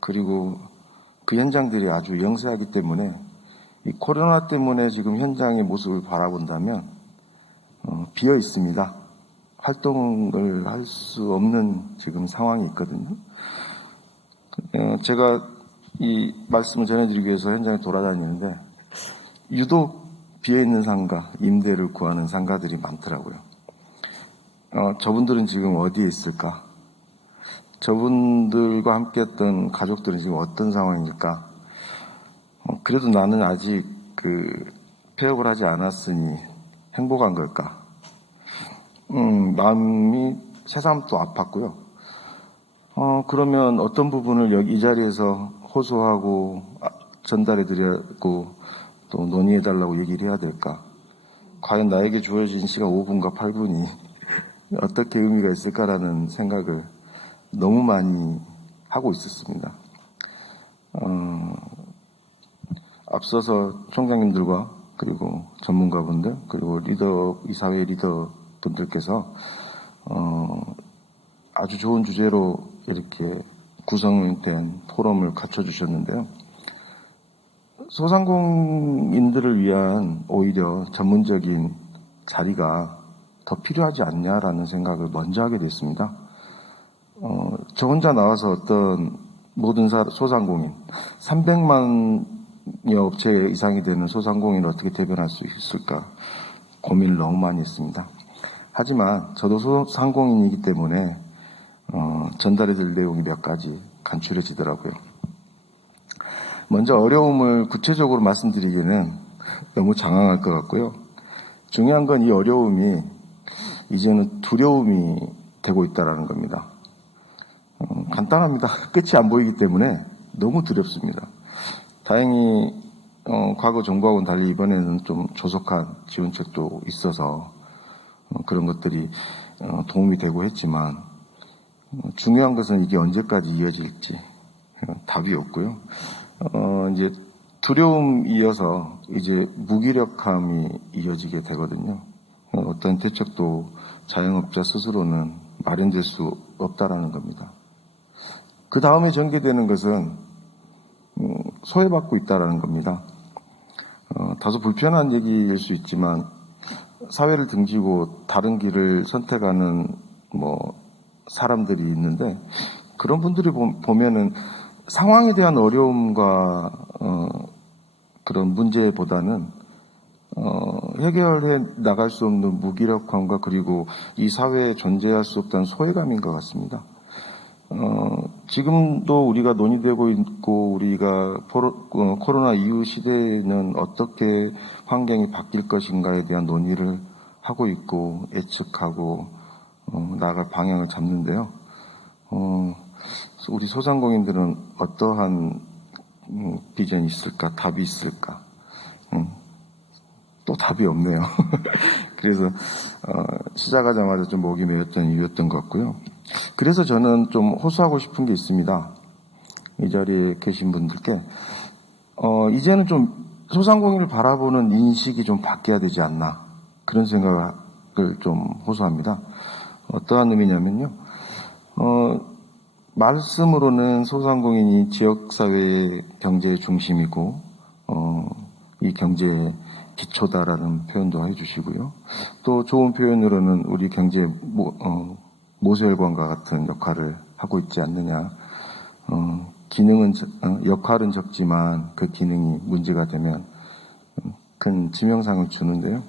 그리고 그 현장들이 아주 영세하기 때문에 이 코로나 때문에 지금 현장의 모습을 바라본다면 비어 있습니다. 활동을 할 수 없는 지금 상황이 있거든요. 제가 이 말씀을 전해드리기 위해서 현장에 돌아다니는데 유독 비어있는 상가, 임대를 구하는 상가들이 많더라고요. 저분들은 지금 어디에 있을까? 저분들과 함께했던 가족들은 지금 어떤 상황일까? 그래도 나는 아직 폐업을 하지 않았으니 행복한 걸까? 마음이 새삼 또 아팠고요. 그러면 어떤 부분을 여기 이 자리에서 호소하고 전달해드리고 또 논의해달라고 얘기를 해야 될까? 과연 나에게 주어진 시간 5분과 8분이 어떻게 의미가 있을까라는 생각을 너무 많이 하고 있었습니다. 앞서서 총장님들과 그리고 전문가분들 그리고 이 사회 리더분들께서 아주 좋은 주제로 이렇게 구성된 포럼을 갖춰주셨는데요. 소상공인들을 위한 오히려 전문적인 자리가 더 필요하지 않냐라는 생각을 먼저 하게 됐습니다. 저 혼자 나와서 어떤 모든 소상공인 300만여 업체 이상이 되는 소상공인을 어떻게 대변할 수 있을까 고민을 너무 많이 했습니다. 하지만 저도 소상공인이기 때문에 전달해드릴 내용이 몇 가지 간추려지더라고요. 먼저 어려움을 구체적으로 말씀드리기는 너무 장황할 것 같고요. 중요한 건 이 어려움이 이제는 두려움이 되고 있다는 겁니다. 간단합니다. 끝이 안 보이기 때문에 너무 두렵습니다. 다행히 과거 정부하고는 달리 이번에는 좀 조속한 지원책도 있어서 그런 것들이 도움이 되고 했지만 중요한 것은 이게 언제까지 이어질지 답이 없고요. 이제 두려움 이어서 이제 무기력함이 이어지게 되거든요. 어떤 대책도 자영업자 스스로는 마련될 수 없다라는 겁니다. 그 다음에 전개되는 것은 소외받고 있다라는 겁니다. 다소 불편한 얘기일 수 있지만 사회를 등지고 다른 길을 선택하는 사람들이 있는데 그런 분들이 보면은 상황에 대한 어려움과 그런 문제보다는 해결해 나갈 수 없는 무기력함과 그리고 이 사회에 존재할 수 없다는 소외감인 것 같습니다. 지금도 우리가 논의되고 있고 우리가 코로나 이후 시대에는 어떻게 환경이 바뀔 것인가에 대한 논의를 하고 있고 예측하고 나아갈 방향을 잡는데요. 우리 소상공인들은 어떠한 비전이 있을까? 답이 있을까? 또 답이 없네요. 그래서 시작하자마자 좀 목이 메였던 이유였던 것 같고요. 그래서 저는 좀 호소하고 싶은 게 있습니다. 이 자리에 계신 분들께 이제는 좀 소상공인을 바라보는 인식이 좀 바뀌어야 되지 않나 그런 생각을 좀 호소합니다. 어떠한 의미냐면요. 말씀으로는 소상공인이 지역사회의 경제의 중심이고 이 경제의 기초다라는 표현도 해주시고요. 또 좋은 표현으로는 우리 경제 모세혈관과 같은 역할을 하고 있지 않느냐. 역할은 적지만 그 기능이 문제가 되면 큰致命상을 주는데요.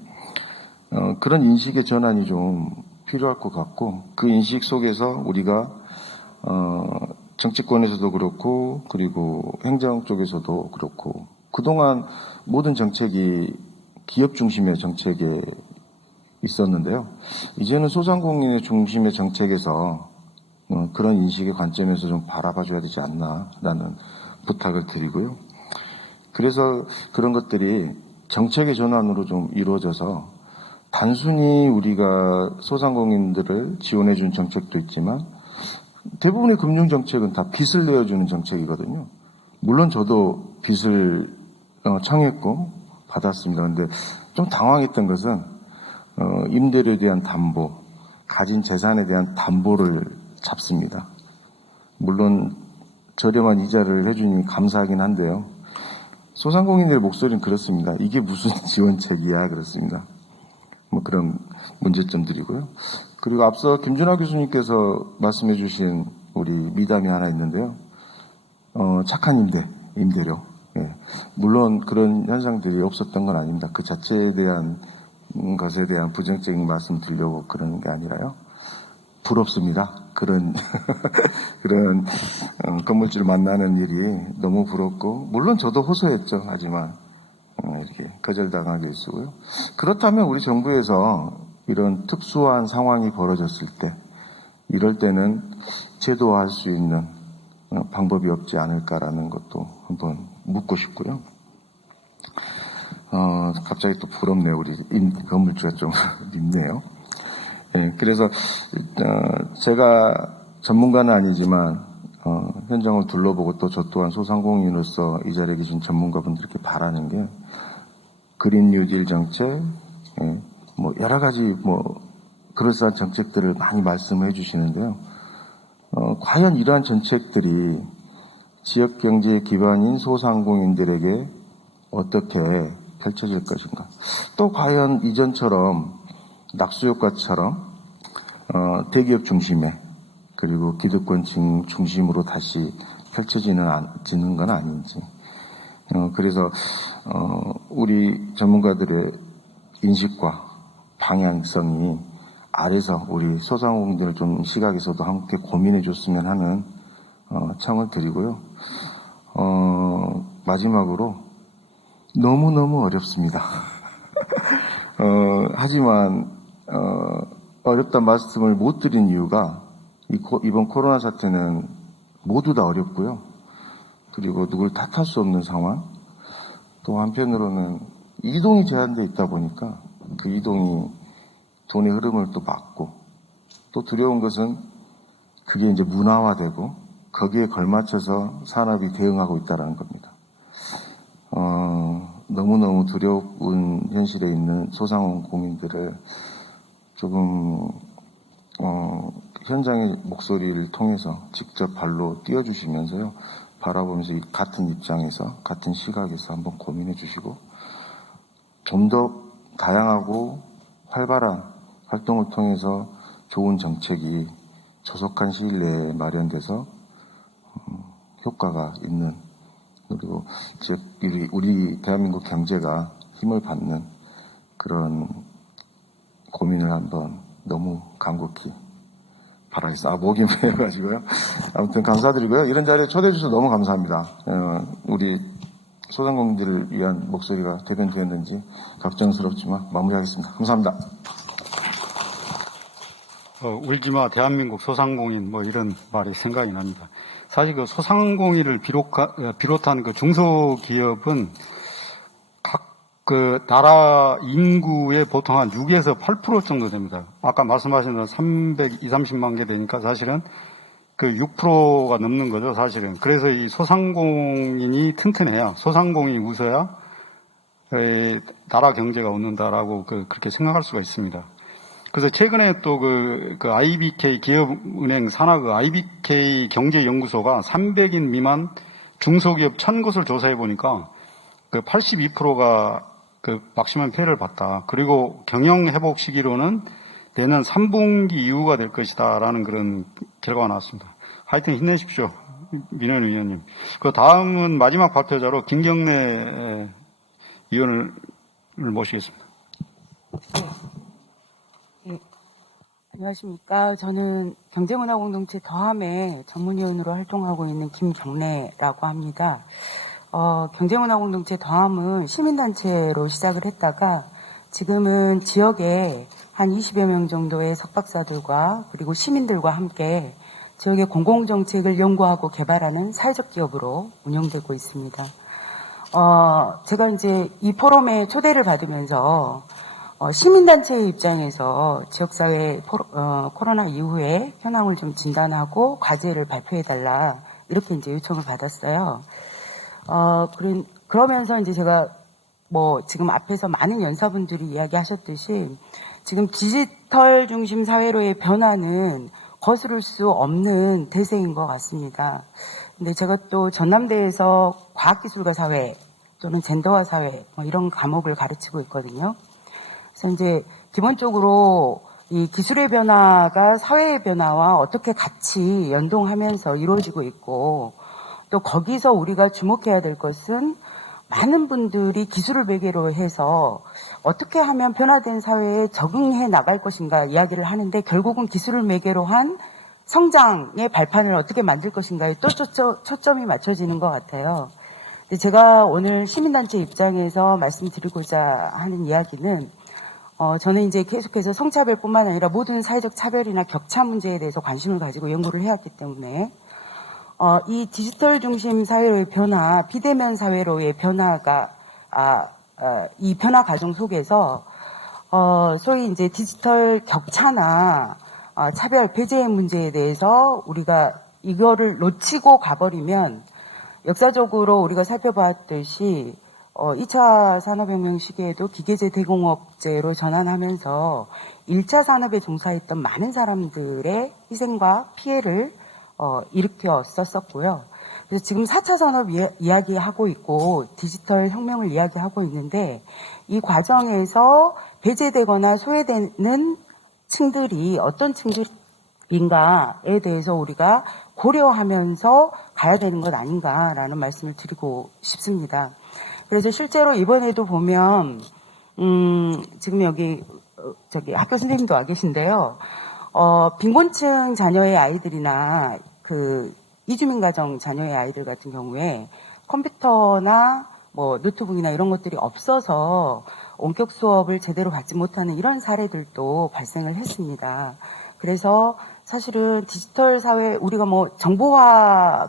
그런 인식의 전환이 좀 필요할 것 같고 그 인식 속에서 우리가 정치권에서도 그렇고 그리고 행정 쪽에서도 그렇고 그동안 모든 정책이 기업 중심의 정책에 있었는데요. 이제는 소상공인의 중심의 정책에서 그런 인식의 관점에서 좀 바라봐줘야 되지 않나라는 부탁을 드리고요. 그래서 그런 것들이 정책의 전환으로 좀 이루어져서 단순히 우리가 소상공인들을 지원해준 정책도 있지만 대부분의 금융정책은 다 빚을 내어주는 정책이거든요. 물론 저도 빚을 청했고 받았습니다. 그런데 좀 당황했던 것은 임대료에 대한 담보, 가진 재산에 대한 담보를 잡습니다. 물론 저렴한 이자를 해주니 감사하긴 한데요. 소상공인들의 목소리는 그렇습니다. 이게 무슨 지원책이야 그렇습니다. 뭐 그런 문제점들이고요. 그리고 앞서 김준하 교수님께서 말씀해 주신 우리 미담이 하나 있는데요. 착한 임대료. 예. 물론 그런 현상들이 없었던 건 아닙니다. 그 자체에 대한 것에 대한 부정적인 말씀 드리려고 그러는 게 아니라요. 부럽습니다. 그런 건물주를 만나는 일이 너무 부럽고 물론 저도 호소했죠. 하지만 이렇게 거절당하게 했고요. 그렇다면 우리 정부에서 이런 특수한 상황이 벌어졌을 때 이럴 때는 제도화할 수 있는 방법이 없지 않을까라는 것도 한번 묻고 싶고요. 갑자기 또 부럽네요. 우리 건물주가 좀 밉네요. 예, 그래서 제가 전문가는 아니지만 현장을 둘러보고 또 저 또한 소상공인으로서 이 자리에 계신 전문가분들께 바라는 게 그린 뉴딜 정책, 예, 뭐 여러 가지 뭐 그럴싸한 정책들을 많이 말씀해 주시는데요. 과연 이러한 정책들이 지역 경제 기반인 소상공인들에게 어떻게 펼쳐질 것인가? 또 과연 이전처럼 낙수효과처럼 대기업 중심에 그리고 기득권층 중심으로 다시 펼쳐지는 건 아닌지. 그래서 우리 전문가들의 인식과 방향성이 아래서 우리 소상공인들 좀 시각에서도 함께 고민해 줬으면 하는 청을 드리고요. 마지막으로 너무너무 어렵습니다. 하지만 어렵다는 말씀을 못 드린 이유가 이번 코로나 사태는 모두 다 어렵고요. 그리고 누굴 탓할 수 없는 상황. 또 한편으로는 이동이 제한되어 있다 보니까 그 이동이 돈의 흐름을 또 막고 또 두려운 것은 그게 이제 문화화되고 거기에 걸맞춰서 산업이 대응하고 있다는 겁니다. 너무너무 두려운 현실에 있는 소상공인들을 조금 현장의 목소리를 통해서 직접 발로 띄워주시면서요. 바라보면서 같은 입장에서 같은 시각에서 한번 고민해 주시고 좀 더 다양하고 활발한 활동을 통해서 좋은 정책이 조속한 시일 내에 마련돼서 효과가 있는 그리고 즉 우리 대한민국 경제가 힘을 받는 그런 고민을 한번 너무 간곡히 바라겠습니다. 목이 메어가지고요. 아무튼 감사드리고요. 이런 자리에 초대해 주셔서 너무 감사합니다. 우리 소상공인들을 위한 목소리가 대변되었는지 걱정스럽지만 마무리하겠습니다. 감사합니다. 울지마 대한민국 소상공인 뭐 이런 말이 생각이 납니다. 사실 그 소상공인을 비롯한 그 중소기업은 각 그 나라 인구의 보통 한 6에서 8% 정도 됩니다. 아까 말씀하신 대로 330만 개 되니까 사실은 그 6%가 넘는 거죠, 사실은. 그래서 이 소상공인이 튼튼해야, 소상공인이 웃어야 나라 경제가 웃는다라고 그렇게 생각할 수가 있습니다. 그래서 최근에 또 그 IBK 기업은행 산하 그 IBK 경제연구소가 300인 미만 중소기업 1000곳을 조사해 보니까 그 82%가 그 막심한 피해를 봤다. 그리고 경영 회복 시기로는 내년 3분기 이후가 될 것이다라는 그런 결과가 나왔습니다. 하여튼 힘내십시오, 민원 위원님. 그 다음은 마지막 발표자로 김경래 의원을 모시겠습니다. 안녕하십니까. 저는 경제문화공동체 더함의 전문위원으로 활동하고 있는 김경래라고 합니다. 경제문화공동체 더함은 시민단체로 시작을 했다가 지금은 지역에 한 20여 명 정도의 석박사들과 그리고 시민들과 함께 지역의 공공정책을 연구하고 개발하는 사회적 기업으로 운영되고 있습니다. 제가 이제 이 포럼에 초대를 받으면서 시민단체의 입장에서 지역사회 코로나 이후에 현황을 좀 진단하고 과제를 발표해달라 이렇게 이제 요청을 받았어요. 그러면서 이제 제가 지금 앞에서 많은 연사분들이 이야기하셨듯이 지금 디지털 중심 사회로의 변화는 거스를 수 없는 대세인 것 같습니다. 근데 제가 또 전남대에서 과학기술과 사회 또는 젠더와 사회 이런 과목을 가르치고 있거든요. 그래서 이제 기본적으로 이 기술의 변화가 사회의 변화와 어떻게 같이 연동하면서 이루어지고 있고 또 거기서 우리가 주목해야 될 것은 많은 분들이 기술을 매개로 해서 어떻게 하면 변화된 사회에 적응해 나갈 것인가 이야기를 하는데 결국은 기술을 매개로 한 성장의 발판을 어떻게 만들 것인가에 또 초점이 맞춰지는 것 같아요. 제가 오늘 시민단체 입장에서 말씀드리고자 하는 이야기는 저는 이제 계속해서 성차별뿐만 아니라 모든 사회적 차별이나 격차 문제에 대해서 관심을 가지고 연구를 해왔기 때문에 이 디지털 중심 사회로의 변화, 비대면 사회로의 변화가 이 변화 과정 속에서 소위 이제 디지털 격차나 차별 배제의 문제에 대해서 우리가 이거를 놓치고 가버리면 역사적으로 우리가 살펴봤듯이 2차 산업혁명 시기에도 기계제 대공업제로 전환하면서 1차 산업에 종사했던 많은 사람들의 희생과 피해를 일으켰었고요. 그래서 지금 4차 산업 이야기하고 있고 디지털 혁명을 이야기하고 있는데 이 과정에서 배제되거나 소외되는 층들이 어떤 층들인가에 대해서 우리가 고려하면서 가야 되는 것 아닌가라는 말씀을 드리고 싶습니다. 그래서 실제로 이번에도 보면 지금 여기 학교 선생님도 와 계신데요. 빈곤층 자녀의 아이들이나 그 이주민 가정 자녀의 아이들 같은 경우에 컴퓨터나 노트북이나 이런 것들이 없어서 원격 수업을 제대로 받지 못하는 이런 사례들도 발생을 했습니다. 그래서 사실은 디지털 사회, 우리가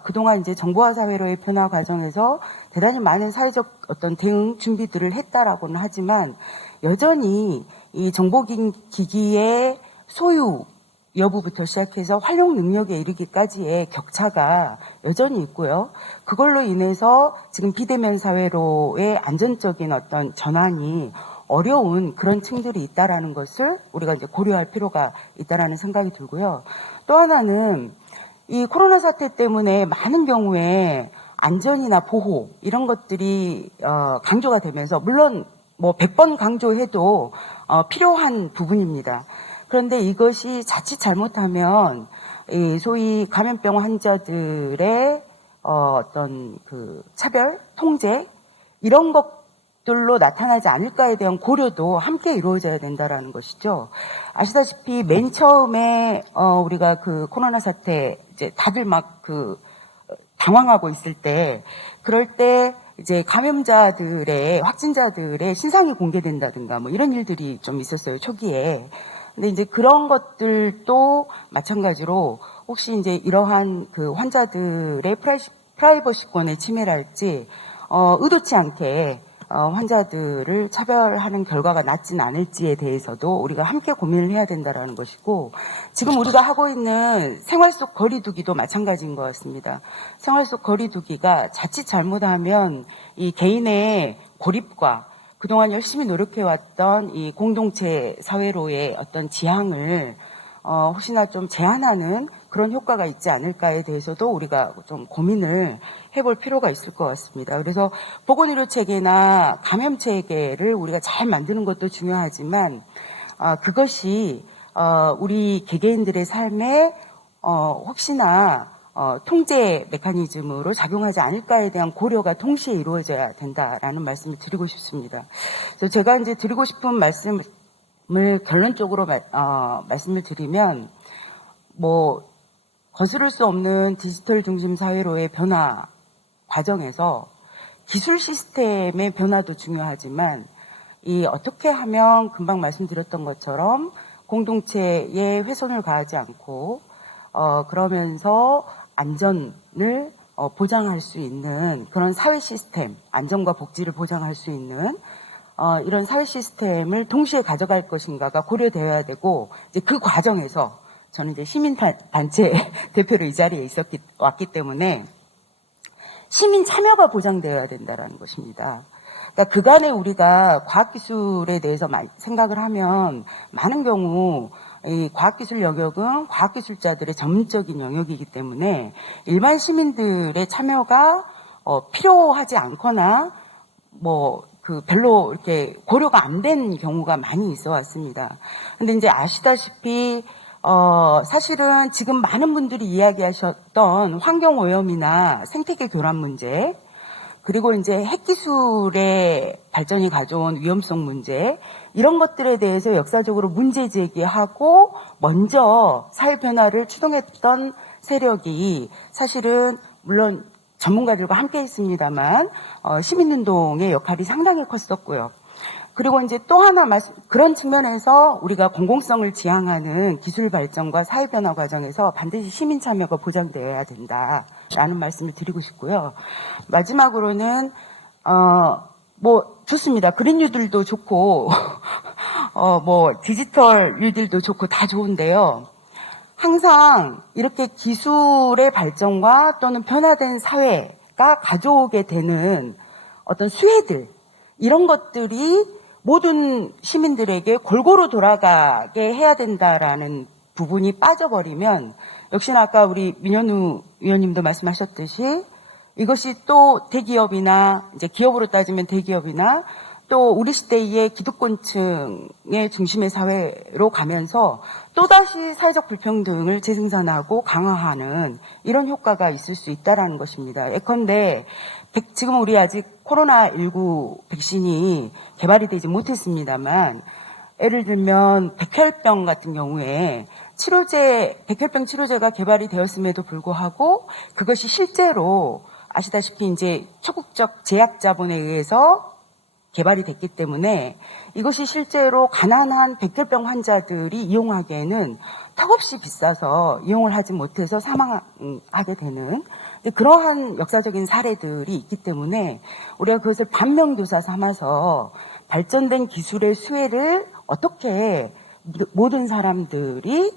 그동안 이제 정보화 사회로의 변화 과정에서 대단히 많은 사회적 어떤 대응 준비들을 했다라고는 하지만 여전히 이 정보기기의 소유 여부부터 시작해서 활용 능력에 이르기까지의 격차가 여전히 있고요. 그걸로 인해서 지금 비대면 사회로의 안전적인 어떤 전환이 어려운 그런 층들이 있다라는 것을 우리가 이제 고려할 필요가 있다라는 생각이 들고요. 또 하나는 이 코로나 사태 때문에 많은 경우에 안전이나 보호 이런 것들이 강조가 되면서 물론 100번 강조해도 필요한 부분입니다. 그런데 이것이 자칫 잘못하면 이 소위 감염병 환자들의 어떤 그 차별, 통제 이런 것들로 나타나지 않을까에 대한 고려도 함께 이루어져야 된다라는 것이죠. 아시다시피 맨 처음에 우리가 그 코로나 사태 이제 다들 막 당황하고 있을 때 그럴 때 이제 감염자들의 확진자들의 신상이 공개된다든가 이런 일들이 좀 있었어요, 초기에. 근데 이제 그런 것들도 마찬가지로 혹시 이제 이러한 그 환자들의 프라이버시권의 침해랄지 의도치 않게 환자들을 차별하는 결과가 낮진 않을지에 대해서도 우리가 함께 고민을 해야 된다라는 것이고 지금 우리가 하고 있는 생활 속 거리두기도 마찬가지인 것 같습니다. 생활 속 거리두기가 자칫 잘못하면 이 개인의 고립과 그동안 열심히 노력해왔던 이 공동체 사회로의 어떤 지향을 혹시나 좀 제한하는 그런 효과가 있지 않을까에 대해서도 우리가 좀 고민을 해볼 필요가 있을 것 같습니다. 그래서 보건의료 체계나 감염 체계를 우리가 잘 만드는 것도 중요하지만 그것이 우리 개개인들의 삶에 혹시나 통제 메커니즘으로 작용하지 않을까에 대한 고려가 동시에 이루어져야 된다라는 말씀을 드리고 싶습니다. 그래서 제가 이제 드리고 싶은 말씀은 결론적으로 말씀을 드리면 거스를 수 없는 디지털 중심 사회로의 변화 과정에서 기술 시스템의 변화도 중요하지만 어떻게 하면 금방 말씀드렸던 것처럼 공동체에 훼손을 가하지 않고 그러면서 안전을 보장할 수 있는 그런 사회 시스템, 안전과 복지를 보장할 수 있는 이런 사회 시스템을 동시에 가져갈 것인가가 고려되어야 되고 이제 그 과정에서 저는 이제 시민단체 대표로 이 자리에 왔기 때문에 시민 참여가 보장되어야 된다는 것입니다. 그러니까 그간에 우리가 과학기술에 대해서 생각을 하면 많은 경우 이 과학기술 영역은 과학기술자들의 전문적인 영역이기 때문에 일반 시민들의 참여가 필요하지 않거나 별로 이렇게 고려가 안 된 경우가 많이 있어 왔습니다. 근데 이제 아시다시피 사실은 지금 많은 분들이 이야기하셨던 환경오염이나 생태계 교란 문제, 그리고 이제 핵기술의 발전이 가져온 위험성 문제, 이런 것들에 대해서 역사적으로 문제 제기하고 먼저 사회 변화를 추동했던 세력이 사실은 물론 전문가들과 함께 했습니다만 시민운동의 역할이 상당히 컸었고요. 그리고 이제 또 하나 그런 측면에서 우리가 공공성을 지향하는 기술 발전과 사회 변화 과정에서 반드시 시민 참여가 보장되어야 된다라는 말씀을 드리고 싶고요. 마지막으로는 좋습니다. 그린 뉴딜도 좋고 디지털 뉴딜도 좋고 다 좋은데요. 항상 이렇게 기술의 발전과 또는 변화된 사회가 가져오게 되는 어떤 수혜들, 이런 것들이 모든 시민들에게 골고루 돌아가게 해야 된다라는 부분이 빠져버리면 역시나 아까 우리 민현우 의원님도 말씀하셨듯이 이것이 또 대기업이나 이제 기업으로 따지면 대기업이나 또 우리 시대의 기득권층의 중심의 사회로 가면서 또다시 사회적 불평등을 재생산하고 강화하는 이런 효과가 있을 수 있다라는 것입니다. 예컨대 지금 우리 아직 코로나19 백신이 개발이 되지 못했습니다만 예를 들면 백혈병 같은 경우에 백혈병 치료제가 개발이 되었음에도 불구하고 그것이 실제로 아시다시피 이제 초국적 제약 자본에 의해서 개발이 됐기 때문에 이것이 실제로 가난한 백혈병 환자들이 이용하기에는 턱없이 비싸서 이용을 하지 못해서 사망하게 되는 그러한 역사적인 사례들이 있기 때문에 우리가 그것을 반면교사 삼아서 발전된 기술의 수혜를 어떻게 모든 사람들이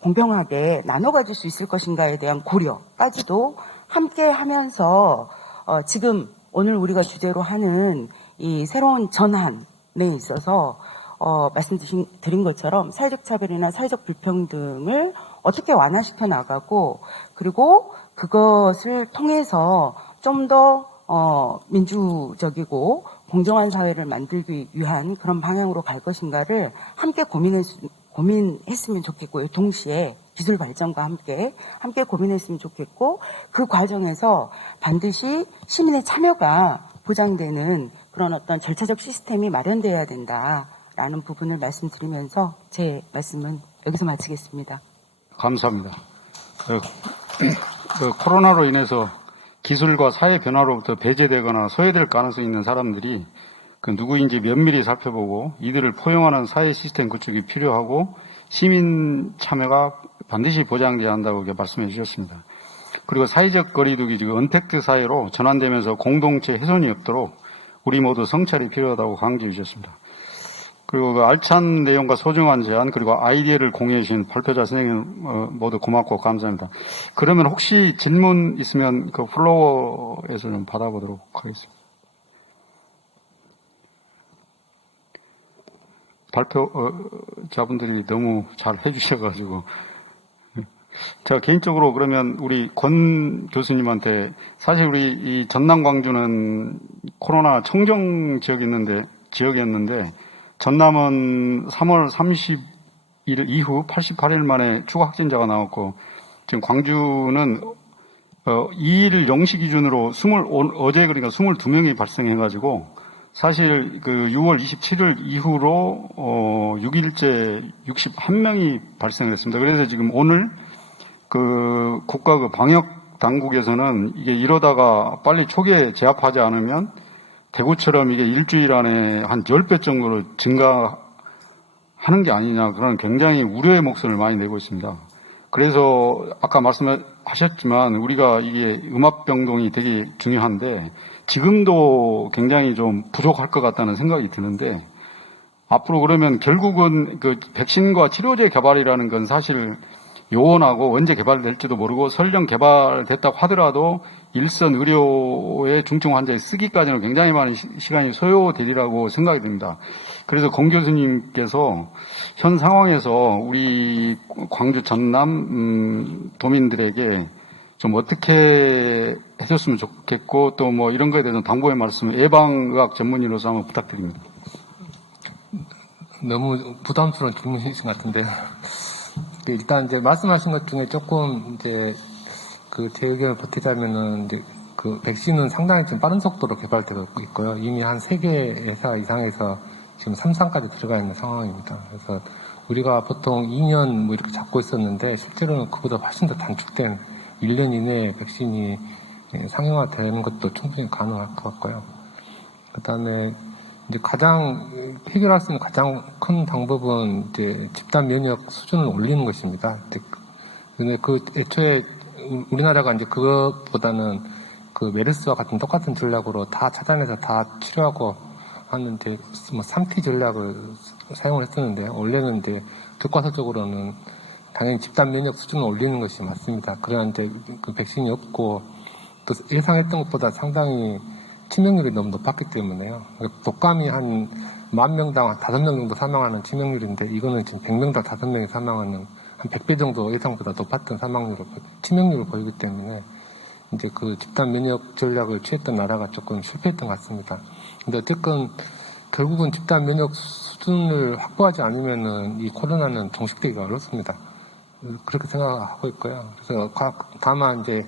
공평하게 나눠 가질 수 있을 것인가에 대한 고려까지도 함께 하면서 지금 오늘 우리가 주제로 하는 이 새로운 전환에 있어서 말씀드린 것처럼 사회적 차별이나 사회적 불평등을 어떻게 완화시켜 나가고 그리고 그것을 통해서 좀 더 민주적이고 공정한 사회를 만들기 위한 그런 방향으로 갈 것인가를 함께 고민했으면 좋겠고요. 동시에 기술 발전과 함께 고민했으면 좋겠고 그 과정에서 반드시 시민의 참여가 보장되는 그런 어떤 절차적 시스템이 마련되어야 된다라는 부분을 말씀드리면서 제 말씀은 여기서 마치겠습니다. 감사합니다. 코로나로 인해서 기술과 사회 변화로부터 배제되거나 소외될 가능성이 있는 사람들이 누구인지 면밀히 살펴보고 이들을 포용하는 사회 시스템 구축이 필요하고 시민 참여가 반드시 보장돼야 한다고 말씀해 주셨습니다. 그리고 사회적 거리두기 지금 언택트 사회로 전환되면서 공동체 훼손이 없도록 우리 모두 성찰이 필요하다고 강조해 주셨습니다. 그리고 그 알찬 내용과 소중한 제안 그리고 아이디어를 공유해 주신 발표자 선생님 모두 고맙고 감사합니다. 그러면 혹시 질문 있으면 그 플로어에서 좀 받아보도록 하겠습니다. 발표자분들이 너무 잘 해주셔가지고 제가 개인적으로 그러면 우리 권 교수님한테 사실 우리 이 전남 광주는 코로나 청정 지역이었는데 전남은 3월 30일 이후 88일 만에 추가 확진자가 나왔고 지금 광주는 2일 0시 기준으로 어제 그러니까 22명이 발생해가지고 사실 그 6월 27일 이후로 6일째 61명이 발생했습니다. 그래서 지금 오늘 그 국가 그 방역 당국에서는 이게 이러다가 빨리 초기에 제압하지 않으면 대구처럼 이게 일주일 안에 한 10배 정도로 증가하는 게 아니냐 그런 굉장히 우려의 목소리를 많이 내고 있습니다. 그래서 아까 말씀하셨지만 우리가 이게 음압병동이 되게 중요한데 지금도 굉장히 좀 부족할 것 같다는 생각이 드는데 앞으로 그러면 결국은 그 백신과 치료제 개발이라는 건 사실 요원하고 언제 개발될지도 모르고 설령 개발됐다고 하더라도 일선 의료의 중증 환자에 쓰기까지는 굉장히 많은 시간이 소요되리라고 생각이 듭니다. 그래서 공 교수님께서 현 상황에서 우리 광주 전남 도민들에게 좀 어떻게 해줬으면 좋겠고 또 뭐 이런 거에 대해서 당부의 말씀을 예방의학 전문의로서 한번 부탁드립니다. 너무 부담스러운 질문이신 것 같은데요. 일단 이제 말씀하신 것 중에 조금 이제 그 제 의견을 보태자면은 이제 그 백신은 상당히 좀 빠른 속도로 개발되고 있고요. 이미 한 3개 회사 이상에서 지금 3상까지 들어가 있는 상황입니다. 그래서 우리가 보통 2년 뭐 이렇게 잡고 있었는데 실제로는 그보다 훨씬 더 단축된 1년 이내에 백신이 상용화되는 것도 충분히 가능할 것 같고요. 그다음에 이제 가장 해결할 수 있는 가장 큰 방법은 이제 집단 면역 수준을 올리는 것입니다. 근데 그 애초에 우리나라가 이제 그것보다는 그 메르스와 같은 똑같은 전략으로 다 찾아내서 다 치료하고 하는데 뭐 3T 전략을 사용을 했었는데 원래는 이제 교과서적으로는 당연히 집단 면역 수준을 올리는 것이 맞습니다. 그러나 이제 그 백신이 없고 또 예상했던 것보다 상당히 치명률이 너무 높았기 때문에요. 독감이 한 10,000명당 한 5명 정도 사망하는 치명률인데 이거는 지금 100명당 5명이 사망하는 한 100배 정도 예상보다 높았던 치명률을 보이기 때문에 이제 그 집단 면역 전략을 취했던 나라가 조금 실패했던 것 같습니다. 근데 어쨌든 결국은 집단 면역 수준을 확보하지 않으면은 이 코로나는 종식되기가 어렵습니다. 그렇게 생각하고 있고요. 그래서 다만 이제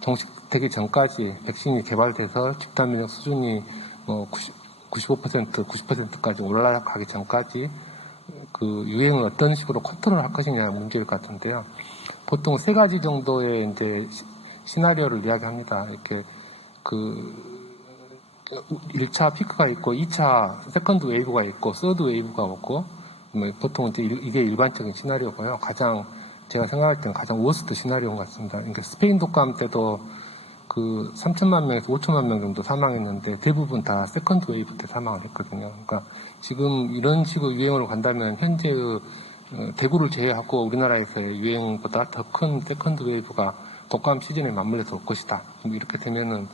종식되기 전까지 백신이 개발돼서 집단 면역 수준이 뭐 95%, 90%까지 올라가기 전까지 그 유행을 어떤 식으로 컨트롤할 것이냐 문제일 것 같은데요. 보통 3가지 정도의 이제 시나리오를 이야기합니다. 이렇게 그 1차 피크가 있고 2차 세컨드 웨이브가 있고 서드 웨이브가 오고 뭐 보통 이제 이게 일반적인 시나리오고요. 가장 제가 생각할 때는 가장 워스트 시나리오인 것 같습니다. 그러니까 스페인 독감 때도 그 3천만 명에서 5천만 명 정도 사망했는데 대부분 다 세컨드 웨이브 때 사망을 했거든요. 그러니까 지금 이런 식으로 유행으로 간다면 현재의 대구를 제외하고 우리나라에서의 유행보다 더 큰 세컨드 웨이브가 독감 시즌에 맞물려서 올 것이다. 이렇게 되면은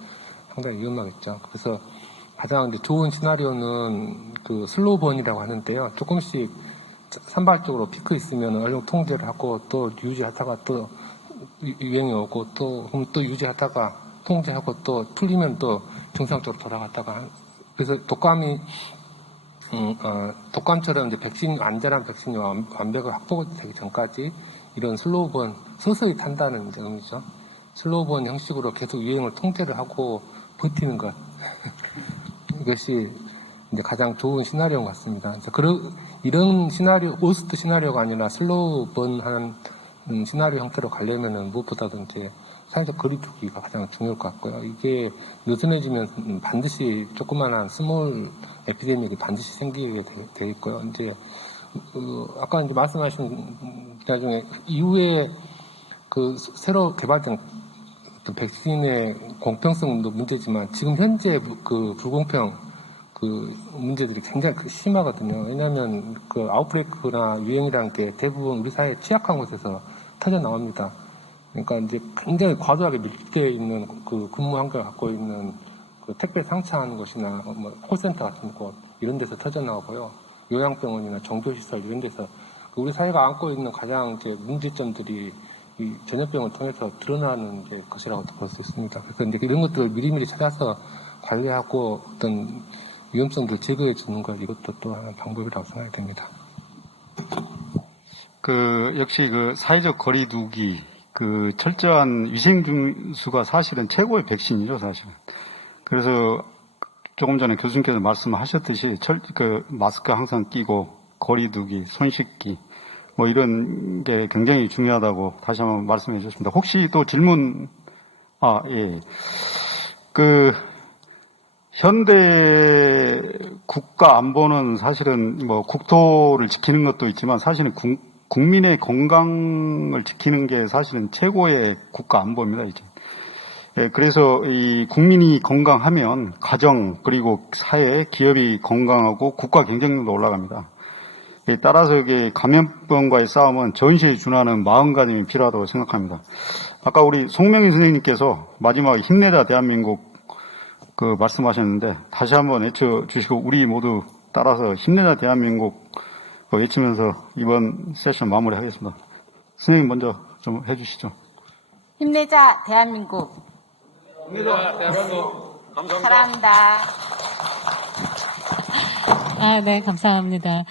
상당히 위험하겠죠. 그래서 가장 이제 좋은 시나리오는 그 슬로우 번이라고 하는데요. 조금씩 산발적으로 피크 있으면 얼른 통제를 하고 또 유지하다가 또 유행이 오고 또 유지하다가 통제하고 또 풀리면 또 정상적으로 돌아갔다가 그래서 독감처럼 이제 안전한 백신이 완벽하게 확보되기 전까지 이런 슬로우 번 서서히 탄다는 의미죠. 슬로우 번 형식으로 계속 유행을 통제를 하고 버티는 것 이것이 이제 가장 좋은 시나리오 같습니다. 그래서 이런 시나리오, 워스트 시나리오가 아니라 슬로우 번한 시나리오 형태로 가려면은 무엇보다도 이제 사회적 거리두기가 가장 중요할 것 같고요. 이게 느슨해지면 반드시 조그만한 스몰 에피데믹이 반드시 생기게 돼 있고요. 이제 아까 이제 말씀하신 분야 중에 이후에 그 새로 개발된 백신의 공평성도 문제지만 지금 현재 그 불공평 그 문제들이 굉장히 심하거든요. 왜냐하면 그 아웃브레이크나 유행이라는 게 대부분 우리 사회에 취약한 곳에서 터져 나옵니다. 그러니까 이제 굉장히 과도하게 밀집되어 있는 그 근무 환경을 갖고 있는 그 택배 상차하는 곳이나 뭐 콜센터 같은 곳 이런 데서 터져 나오고요. 요양병원이나 종교시설 이런 데서 우리 사회가 안고 있는 가장 이제 문제점들이 이 전염병을 통해서 드러나는 게 것이라고 볼 수 있습니다. 그래서 이제 이런 것들을 미리미리 찾아서 관리하고 어떤 위험성들을 제거해 주는 것 이것도 또 하나의 방법이라고 생각이 됩니다. 역시 그 사회적 거리두기, 그 철저한 위생 준수가 사실은 최고의 백신이죠, 사실은. 그래서 조금 전에 교수님께서 말씀하셨듯이 마스크 항상 끼고 거리두기, 손 씻기 뭐 이런 게 굉장히 중요하다고 다시 한번 말씀해 주셨습니다. 혹시 또 질문 예. 현대 국가 안보는 사실은 뭐 국토를 지키는 것도 있지만 사실은 국민의 건강을 지키는 게 사실은 최고의 국가 안보입니다, 이제. 예, 그래서 이 국민이 건강하면 가정 그리고 사회, 기업이 건강하고 국가 경쟁력도 올라갑니다. 예, 따라서 이게 감염병과의 싸움은 전시에 준하는 마음가짐이 필요하다고 생각합니다. 아까 우리 송명희 선생님께서 마지막에 힘내자 대한민국 말씀하셨는데 다시 한번 외쳐주시고 우리 모두 따라서 힘내자 대한민국 외치면서 이번 세션 마무리하겠습니다. 선생님 먼저 좀 해주시죠. 힘내자 대한민국. 힘내자 대한민국. 감사합니다. 사랑합니다. 네, 감사합니다.